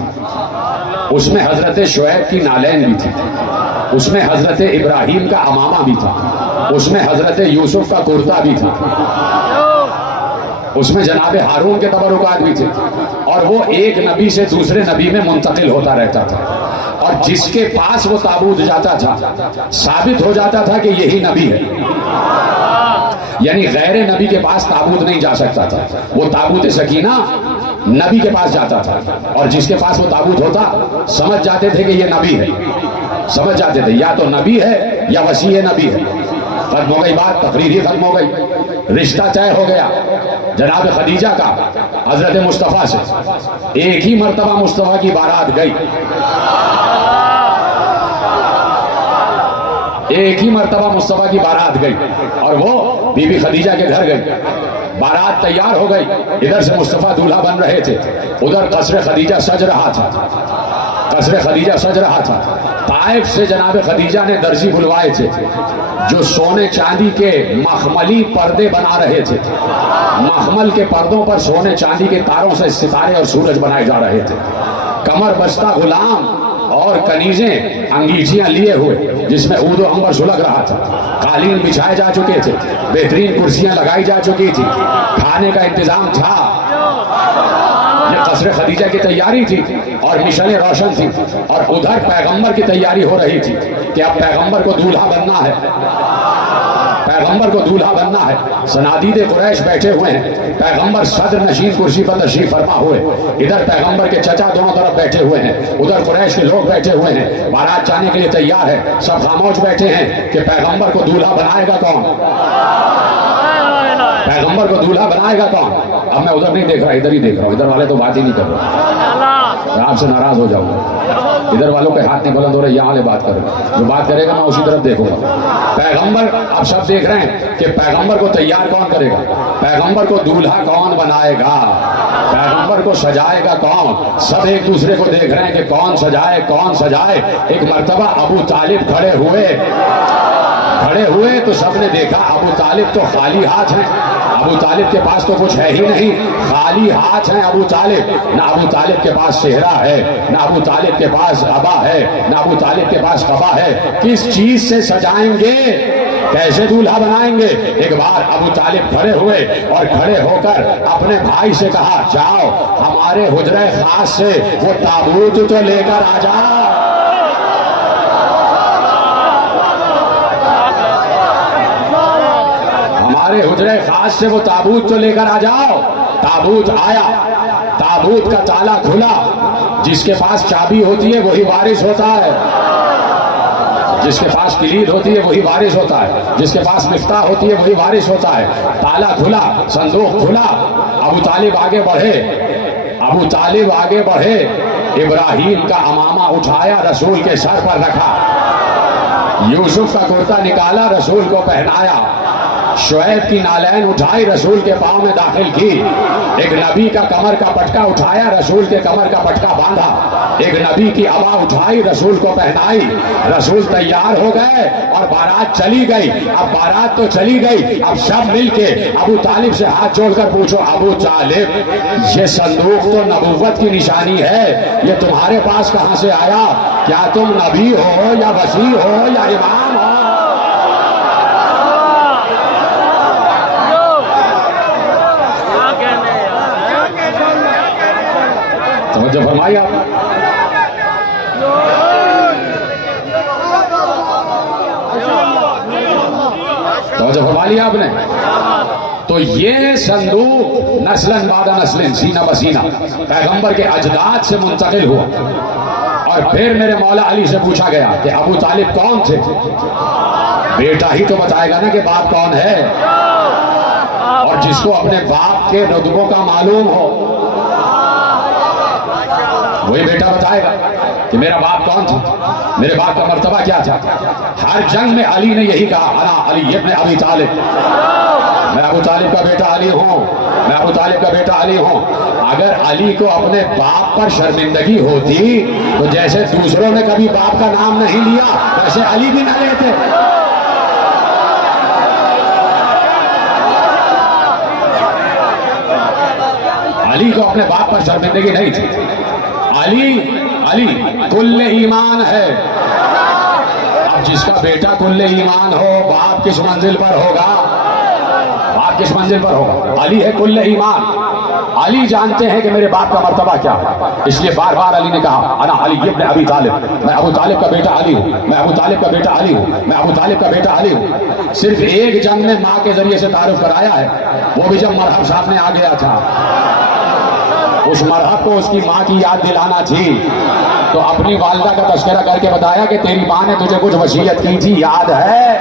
اس میں حضرت شعیب کی نالین بھی تھی، اس میں حضرت ابراہیم کا امامہ بھی تھا، اس میں حضرت یوسف کا کرتا بھی تھا، اس میں جناب ہارون کے تبرکات بھی تھے. اور وہ ایک نبی سے دوسرے نبی میں منتقل ہوتا رہتا تھا. اور جس کے پاس وہ تابوت جاتا تھا ثابت ہو جاتا تھا کہ یہی نبی ہے. یعنی غیر نبی کے پاس تابوت نہیں جا سکتا تھا. وہ تابوت سکینہ نبی کے پاس جاتا تھا، اور جس کے پاس وہ تابوت ہوتا سمجھ جاتے تھے کہ یہ نبی ہے. سمجھ جاتے تھے یا تو نبی ہے یا وسیع نبی ہے. ختم ہو گئی بات، تقریر ہی ختم ہو گئی. رشتہ طے ہو گیا جناب خدیجہ کا حضرت مصطفیٰ سے. ایک ہی مرتبہ مصطفیٰ کی بارات گئی، ایک ہی مرتبہ مصطفیٰ کی بارات گئی اور وہ بی بی خدیجہ کے گھر گئی. بارات تیار ہو گئی، ادھر سے مصطفیٰ دولہا بن رہے تھے، ادھر قصر خدیجہ سج رہا تھا، قصر خدیجہ سج رہا تھا. طائف سے جناب خدیجہ نے درزی بلوائے تھے جو سونے چاندی کے مخملی پردے بنا رہے تھے. مخمل کے پردوں پر سونے چاندی کے تاروں سے ستارے اور سورج بنائے جا رہے تھے. کمر بستہ غلام اور کنیزیں انگیٹھیاں لیے ہوئے جس میں عود و عنبر سلگ رہا تھا، قالین بچھائے جا چکے تھے، بہترین کرسیاں لگائی جا چکی تھی، کھانے کا انتظام تھا، یہ قصر خدیجہ کی تیاری تھی اور مشنیں روشن تھی، اور ادھر پیغمبر کی تیاری ہو رہی تھی کہ اب پیغمبر کو دولہا بننا ہے، پیغمبر کو دولہا بننا ہے۔ صنادید قریش بیٹھے ہوئے ہیں، پیغمبر صدر نشین کرسی پر تشریف فرما ہوئے، ادھر پیغمبر کے چچا دونوں طرف بیٹھے ہوئے ہیں، ادھر قریش کے لوگ بیٹھے ہوئے ہیں، بارات جانے کے لیے تیار ہے، سب خاموش بیٹھے ہیں کہ پیغمبر کو دولہا بنائے گا کون، پیغمبر کو دولہا بنائے گا کون۔ اب میں ادھر نہیں دیکھ رہا، ادھر ہی دیکھ رہا ہوں، ادھر والے تو بات ہی نہیں کر رہے، میں آپ سے ناراض ہو جاؤں گا، ادھر والوں کے ہاتھ نہیں بلند ہو رہے، یہاں والے بات کریں، جو بات کرے گا میں اسی طرف دیکھوں گا۔ پیغمبر اب سب دیکھ رہے ہیں کہ پیغمبر کو تیار کون کرے گا، پیغمبر کو دولہا کون بنائے گا، پیغمبر کو سجائے گا کون۔ سب ایک دوسرے کو دیکھ رہے ہیں کہ کون سجائے کون سجائے۔ ایک مرتبہ ابو طالب کھڑے ہوئے تو سب نے دیکھا ابو طالب تو خالی ہاتھ ہیں، ابو طالب کے پاس تو کچھ ہے ہی نہیں، خالی ہاتھ ہیں ابو طالب، نہ ابو طالب کے پاس صحرا ہے، نہ ابو طالب کے پاس عبا ہے، نہ ابو طالب کے پاس قبا ہے، کس چیز سے سجائیں گے، کیسے دولہا بنائیں گے۔ ایک بار ابو طالب کھڑے ہوئے اور کھڑے ہو کر اپنے بھائی سے کہا جاؤ ہمارے حجرہ خاص سے وہ تابوت تو لے کر آ جاؤ، ہمارے حجرہ خاص سے وہ تابوت تو لے کر آ جاؤ۔ تابوت آیا، تابوت کا تالا کھلا، جس کے پاس چابی ہوتی ہے وہی وارث ہوتا ہے، جس کے پاس کلید ہوتی ہے وہی وارث ہوتا ہے، جس کے پاس مفتاح ہوتی ہے وہی وارث ہوتا ہے۔ تالا کھلا، صندوق کھلا، ابو طالب آگے بڑھے، ابو طالب آگے بڑھے، ابراہیم کا امامہ اٹھایا رسول کے سر پر رکھا، یوسف کا کرتا نکالا رسول کو پہنایا، شعیب کی نالین اٹھائی رسول کے پاؤں میں داخل کی، ایک نبی کا کمر کا پٹکا اٹھایا رسول کے کمر کا پٹکا باندھا، ایک نبی کی عبا اٹھائی رسول کو پہنائی، رسول تیار ہو گئے اور بارات چلی گئی۔ اب بارات تو چلی گئی، اب سب مل کے ابو طالب سے ہاتھ جوڑ کر پوچھو ابو طالب یہ صندوق تو نبوت کی نشانی ہے، یہ تمہارے پاس کہاں سے آیا؟ کیا تم نبی ہو یا وسیع ہو یا امام ہو؟ توجہ فرمائی آپ، توجہ فرما لیا آپ نے۔ تو یہ صندوق نسلاً بعد نسل، سینہ بسینہ پیغمبر کے اجداد سے منتقل ہوا، اور پھر میرے مولا علی سے پوچھا گیا کہ ابو طالب کون تھے؟ بیٹا ہی تو بتائے گا نا کہ باپ کون ہے، اور جس کو اپنے باپ کے رتبوں کا معلوم ہو وہی بیٹا بتائے گا کہ میرا باپ کون تھا، میرے باپ کا مرتبہ کیا تھا۔ ہر جنگ میں علی نے یہی کہا انا علی ابن ابی طالب، میں ابو طالب کا بیٹا علی ہوں، میں ابو طالب کا بیٹا علی ہوں۔ اگر علی کو اپنے باپ پر شرمندگی ہوتی تو جیسے دوسروں نے کبھی باپ کا نام نہیں لیا ویسے علی بھی نہ لیتے۔ علی کو اپنے باپ پر شرمندگی نہیں تھی۔ علی کل ایمان ہے، اب جس کا بیٹا کل ایمان ہو باپ کس منزل پر ہوگا، باپ کس منزل پر ہوگا؟ علی ہے کل ایمان۔ علی جانتے ہیں کہ میرے باپ کا مرتبہ کیا ہے، اس لیے بار بار علی نے کہا انا علی ابن ابی طالب، میں ابو طالب کا بیٹا علی ہوں، میں ابو طالب کا بیٹا علی ہوں، میں ابو طالب کا بیٹا علی ہوں۔ صرف ایک جنگ میں ماں کے ذریعے سے تعارف کرایا ہے، وہ بھی جب مرحب سامنے آ گیا تھا، اس مرحب کو اس کی ماں کی یاد دلانا تھی تو اپنی والدہ کا تذکرہ کر کے بتایا کہ تیری ماں نے تجھے کچھ وصیت کی تھی، یاد ہے؟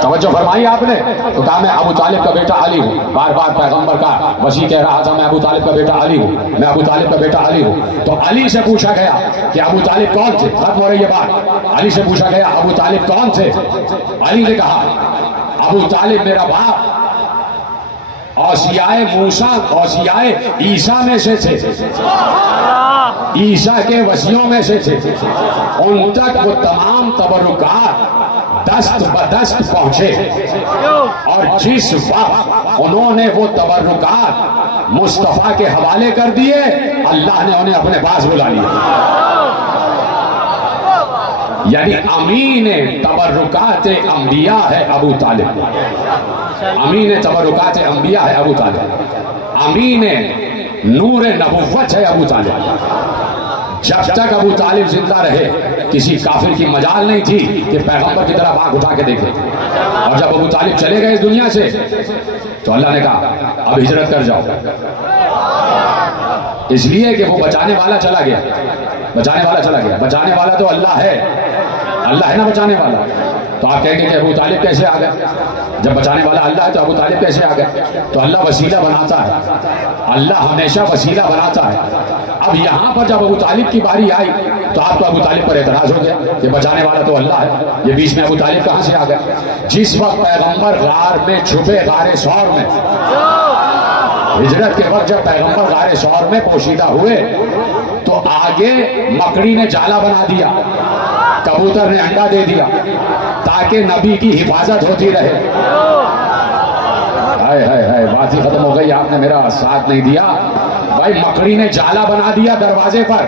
توجہ فرمائی آپ نے۔ تو کہا میں ابو طالب کا بیٹا علی ہوں، بار بار پیغمبر کا وصی کہہ رہا تھا میں ابو طالب کا بیٹا علی ہوں، میں ابو طالب کا بیٹا علی ہوں۔ تو علی سے پوچھا گیا کہ ابو طالب کون تھے، ختم ہو رہی ہے بات۔ علی سے پوچھا گیا ابو طالب کون تھے، علی نے کہا ابو طالب میرا باپ اوصیاء موسیٰ اوصیاء عیسیٰ میں سے تھے، عیسیٰ کے وصیوں میں سے تھے، ان تک وہ تمام تبرکات دست بدست پہنچے، اور جس وقت انہوں نے وہ تبرکات مصطفیٰ کے حوالے کر دیے اللہ نے انہیں اپنے پاس بلا لیا۔ یعنی امین تبرکات انبیاء ہے ابو طالب، امین تبرکات انبیاء ہے ابو طالب، امین نور نبوت ہے ابو طالب۔ جب تک ابو طالب زندہ رہے کسی کافر کی مجال نہیں تھی کہ پیغمبر کی طرف آنکھ اٹھا کے دیکھے، اور جب ابو طالب چلے گئے اس دنیا سے تو اللہ نے کہا اب ہجرت کر جاؤ، اس لیے کہ وہ بچانے والا چلا گیا، بچانے والا چلا گیا، بچانے والا تو اللہ ہے، اللہ ہے نا بچانے والا۔ تو آپ کہیں گے کہ ابو طالب کیسے آ گئے؟ جب بچانے والا اللہ ہے تو ابو طالب کیسے آ گئے؟ تو اللہ وسیلہ بناتا ہے، اللہ ہمیشہ وسیلہ بناتا ہے۔ اب یہاں پر جب ابو طالب کی باری آئی تو آپ کو ابو طالب پر اعتراض ہو گیا کہ بچانے والا تو اللہ ہے، یہ بیچ میں ابو طالب کہاں سے آ گیا؟ جس وقت پیغمبر غار میں چھپے، غار ثور میں، ہجرت کے وقت جب پیغمبر غار ثور میں پوشیدہ ہوئے تو آگے مکڑی نے جالا بنا دیا، کبوتر نے انڈا دے دیا تاکہ نبی کی حفاظت ہوتی رہے۔ ہائے ہائے ہائے، بات ہی ختم ہو گئی، آپ نے میرا ساتھ نہیں دیا۔ بھائی مکڑی نے جالا بنا دیا دروازے پر،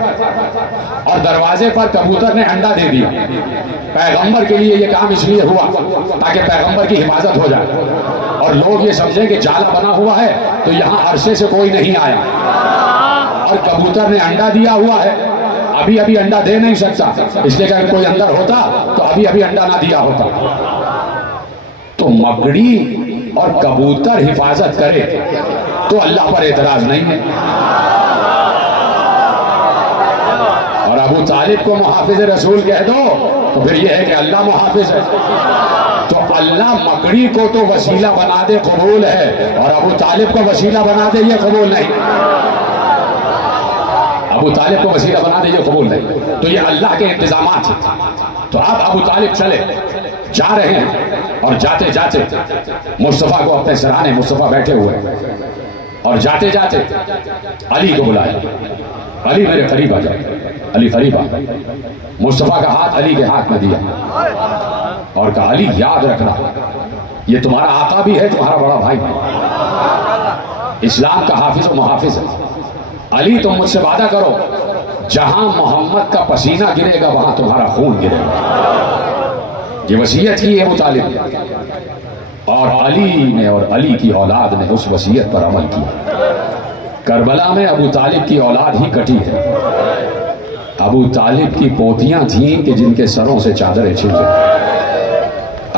اور دروازے پر کبوتر نے انڈا دے دیا۔ پیغمبر کے لیے یہ کام اس لیے ہوا تاکہ پیغمبر کی حفاظت ہو جائے، اور لوگ یہ سمجھیں کہ جالا بنا ہوا ہے تو یہاں عرصے سے کوئی نہیں آیا، اور کبوتر نے انڈا دیا ہوا ہے، ابھی ابھی انڈا دے نہیں سکتا، اس لیے کہ اگر کوئی اندر ہوتا تو ابھی ابھی انڈا نہ دیا ہوتا۔ تو مکڑی اور کبوتر حفاظت کرے تو اللہ پر اعتراض نہیں ہے، اور ابو طالب کو محافظ رسول کہہ دو تو پھر یہ ہے کہ اللہ محافظ ہے۔ تو اللہ مکڑی کو تو وسیلہ بنا دے قبول ہے، اور ابو طالب کو وسیلہ بنا دے یہ قبول نہیں، ابو طالب کو وسیلہ بنا دے یہ قبول نہیں۔ تو یہ اللہ کے انتظامات ہیں۔ تو اب ابو طالب چلے جا رہے ہیں، اور جاتے جاتے مصطفیٰ کو اپنے سرانے، مصطفیٰ بیٹھے ہوئے، اور جاتے جاتے علی کو بلایا، علی میرے قریب آ جائے، علی قریب آ۔ مصطفیٰ کا ہاتھ علی کے ہاتھ میں دیا اور کہا علی یاد رکھنا یہ تمہارا آقا بھی ہے، تمہارا بڑا بھائی ہے، اسلام کا حافظ و محافظ ہے۔ علی تم مجھ سے وعدہ کرو جہاں محمد کا پسینہ گرے گا وہاں تمہارا خون گرے گا۔ یہ وصیت کی ہے ابو طالب نے، اور علی نے اور علی کی اولاد نے اس وصیت پر عمل کیا۔ کربلا میں ابو طالب کی اولاد ہی کٹی ہے، ابو طالب کی پوتیاں تھیں کہ جن کے سروں سے چادریں چھن گئیں۔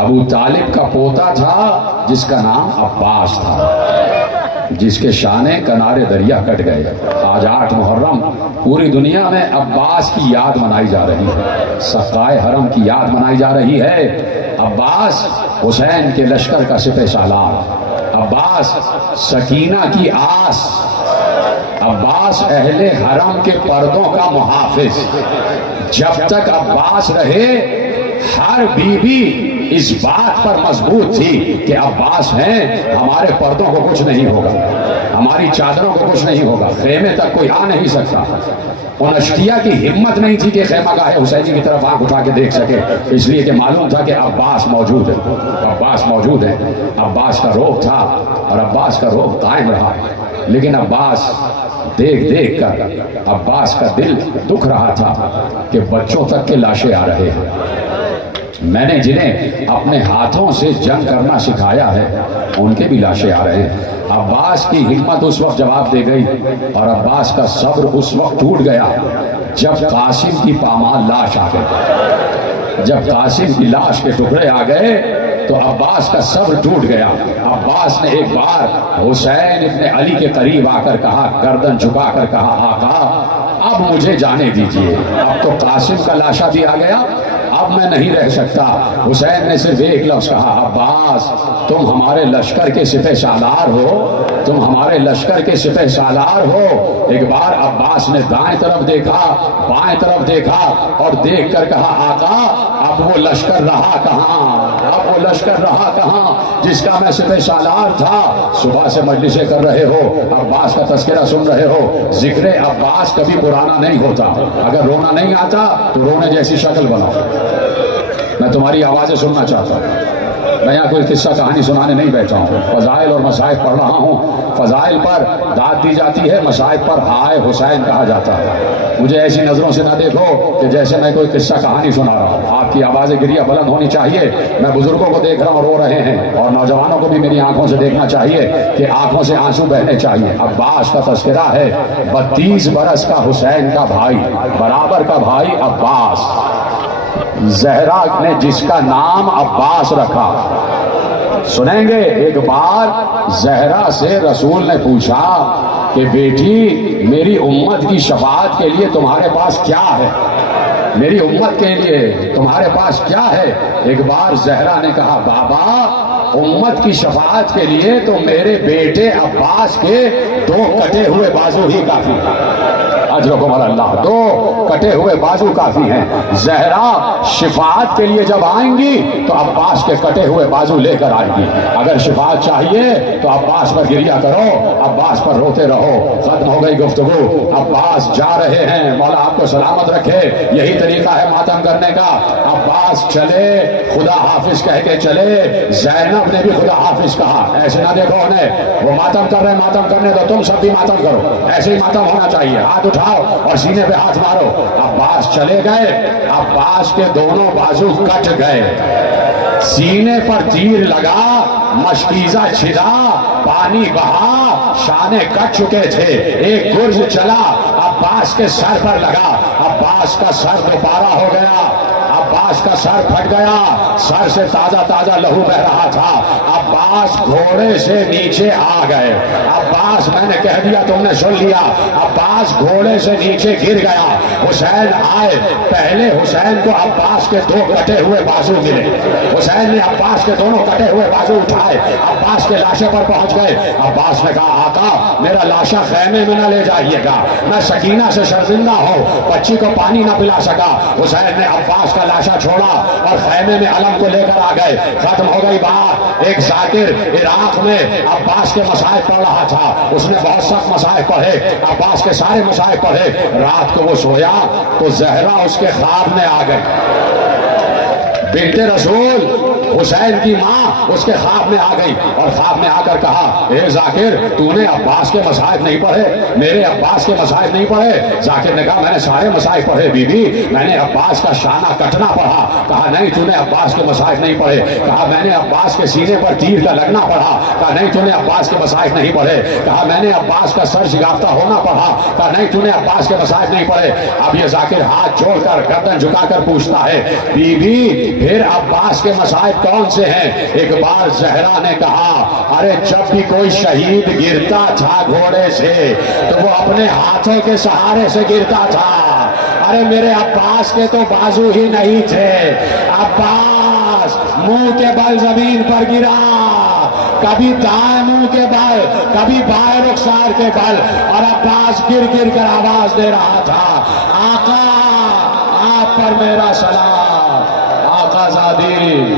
ابو طالب کا پوتا تھا جس کا نام عباس تھا، جس کے شانے کنارے دریا کٹ گئے۔ آج 8 محرم پوری دنیا میں عباس کی یاد منائی جا رہی ہے، سقائے حرم کی یاد منائی جا رہی ہے۔ عباس حسین کے لشکر کا سپہ سالار، عباس سکینہ کی آس، عباس اہل حرم کے پردوں کا محافظ۔ جب تک عباس رہے ہر بی بی اس بات پر مضبوط تھی کہ عباس ہیں، ہمارے پردوں کو کچھ نہیں ہوگا، ہماری چادروں کو کچھ نہیں ہوگا، خیمے تک کوئی آ نہیں سکتا۔ ان اشقیاء کی ہمت نہیں تھی کہ خیمہ گاہ حسینی کی طرف آنکھ اٹھا کے دیکھ سکے، اس لیے کہ معلوم تھا کہ عباس موجود ہے، عباس موجود ہے۔ عباس کا روب تھا اور عباس کا روب قائم رہا، لیکن عباس دیکھ دیکھ کر عباس کا دل دکھ رہا تھا کہ بچوں تک کے لاشیں آ رہے ہیں۔ میں نے جنہیں اپنے ہاتھوں سے جنگ کرنا سکھایا ہے ان کے بھی لاشیں آ رہے ہیں۔ عباس کی ہمت اس وقت جواب دے گئی، اور عباس کا صبر اس وقت ٹوٹ گیا جب قاسم کی پامال لاش آ گئی۔ جب قاسم کی لاش کے ٹکڑے آ گئے تو عباس کا صبر ٹوٹ گیا۔ عباس نے ایک بار حسین ابن علی کے قریب آ کر کہا، گردن جھکا کر کہا، آقا اب مجھے جانے دیجئے، اب تو قاسم کا لاشا بھی آ گیا، اب میں نہیں رہ سکتا۔ حسین نے صرف ایک لفظ کہا، عباس تم ہمارے لشکر کے سپہ سالار ہو، تم ہمارے لشکر کے سپہ سالار ہو۔ ایک بار عباس نے دائیں طرف دیکھا، بائیں طرف دیکھا، اور دیکھ کر کہا، آقا اب وہ لشکر رہا کہاں، اب وہ لشکر رہا کہاں جس کا میں سپہ سالار تھا۔ صبح سے مجلسیں کر رہے ہو، عباس کا تذکرہ سن رہے ہو، ذکر عباس کبھی پرانا نہیں ہوتا۔ اگر رونا نہیں آتا تو رونے جیسی شکل بناؤ، میں تمہاری آوازیں سننا چاہتا ہوں۔ میں یہاں کوئی قصہ کہانی سنانے نہیں بیٹھا ہوں، فضائل اور مصائب پڑھ رہا ہوں۔ فضائل پر داد دی جاتی ہے، مصائب پر ہائے حسین کہا جاتا ہے۔ مجھے ایسی نظروں سے نہ دیکھو کہ جیسے میں کوئی قصہ کہانی سنا رہا ہوں۔ آپ کی آواز گریہ بلند ہونی چاہیے۔ میں بزرگوں کو دیکھ رہا ہوں رو رہے ہیں، اور نوجوانوں کو بھی میری آنکھوں سے دیکھنا چاہیے کہ آنکھوں سے آنسو بہنے چاہیے۔ عباس کا تذکرہ ہے، 32 برس کا حسین کا بھائی، برابر کا بھائی عباس، زہرا نے جس کا نام عباس رکھا۔ سنیں گے، ایک بار زہرا سے رسول نے پوچھا کہ بیٹی میری امت کی شفاعت کے لیے تمہارے پاس کیا ہے؟ میری امت کے لیے تمہارے پاس کیا ہے؟ ایک بار زہرا نے کہا بابا امت کی شفاعت کے لیے تو میرے بیٹے عباس کے 2 کٹے ہوئے بازو ہی کافی ہیں۔ اجرکم اللہ، 2 کٹے ہوئے بازو کافی ہیں۔ زہرا شفاعت کے لیے جب آئیں گی تو عباس کے کٹے ہوئے بازو لے کر آئیں گی۔ اگر شفاعت چاہیے تو عباس پر گریہ کرو، عباس پر روتے رہو۔ ختم ہو گئی گفتگو، عباس جا رہے ہیں، مولا آپ کو سلامت رکھے۔ یہی طریقہ ہے ماتم کرنے کا۔ عباس چلے، خدا حافظ کہہ کے چلے۔ زینب نے بھی خدا حافظ کہا۔ ایسے نہ دیکھو انہیں، وہ ماتم کر رہے، ماتم کرنے دو، تم سب بھی ماتم کرو۔ ایسے ہی ماتم ہونا چاہیے، ہاتھ اٹھاؤ اور سینے پہ ہاتھ مارو۔ عباس چلے گئے، عباس کے دونوں بازو کٹ گئے، سینے پر تیر لگا، مشکیزہ چھلا، پانی بہا، شانے کٹ چکے تھے۔ ایک گرز چلا، عباس کے سر پر لگا، عباس کا سر دوبارہ ہو گیا، عباس کا سر پھٹ گیا، سر سے تازہ تازہ لہو بہ رہا تھا۔ عباس گھوڑے سے نیچے آ گئے۔ عباس، میں نے کہہ دیا تم نے سن لیا، عباس گھوڑے سے نیچے گر گیا۔ حسین آئے، پہلے حسین کو عباس کے 2 کٹے ہوئے بازو ملے۔ حسین نے عباس کے دونوں کٹے ہوئے بازو اٹھائے، عباس کے لاشے پر پہنچ گئے۔ عباس نے کہا آقا میرا لاشا خیمے میں نہ لے جائیے گا، میں سکینہ سے شرمندہ ہوں، بچی کو پانی نہ پلا سکا۔ حسین نے عباس کا لاشا چھوڑا اور خیمے میں علم کو لے کر آ گئے۔ ختم ہو گئی بات۔ ایک ذاکر عراق میں عباس کے مصائب پڑھ رہا تھا، اس نے بہت سخت مصائب پڑھے، عباس کے سارے مصائب پڑھے۔ رات کو وہ سویا تو زہرا اس کے خواب میں آ گئی، بنت رسول حسین کی ماں اس کے خواب میں آ گئی، اور خواب میں آ کر کہا اے ذاکر تو نے عباس کے مصائب نہیں پڑھے، میرے عباس کے مصائب نہیں پڑھے؟ ذاکر نے کہا میں نے سارے مصائب پڑھے بی بی، میں نے عباس کا شانہ کٹنا پڑھا۔ کہا نہیں تو نے عباس کے مصائب نہیں پڑھے۔ کہا میں نے عباس کے سینے پر تیر کا لگنا پڑھا۔ کہا نہیں تو نے عباس کے مصائب نہیں پڑھے۔ کہا میں نے عباس کا سر شگافتہ ہونا پڑھا۔ کہا نہیں تو نے عباس کے مصائب نہیں پڑھے۔ اب یہ ذاکر ہاتھ جوڑ کر گردن جھکا کر پوچھتا ہے بی بی پھر عباس کے مصائب کون سے ہیں؟ ایک بار زہرا نے کہا ارے جب بھی کوئی شہید گرتا تھا گھوڑے سے تو وہ اپنے ہاتھوں کے سہارے سے گرتا تھا، ارے میرے عباس کے تو بازو ہی نہیں تھے، عباس منہ کے بل زمین پر گرا، کبھی دائیں منہ کے بل کبھی بائیں رخسار کے بل، اور عباس گر گر کر آواز دے رہا تھا آقا آپ پر میرا سلام، آقا زادی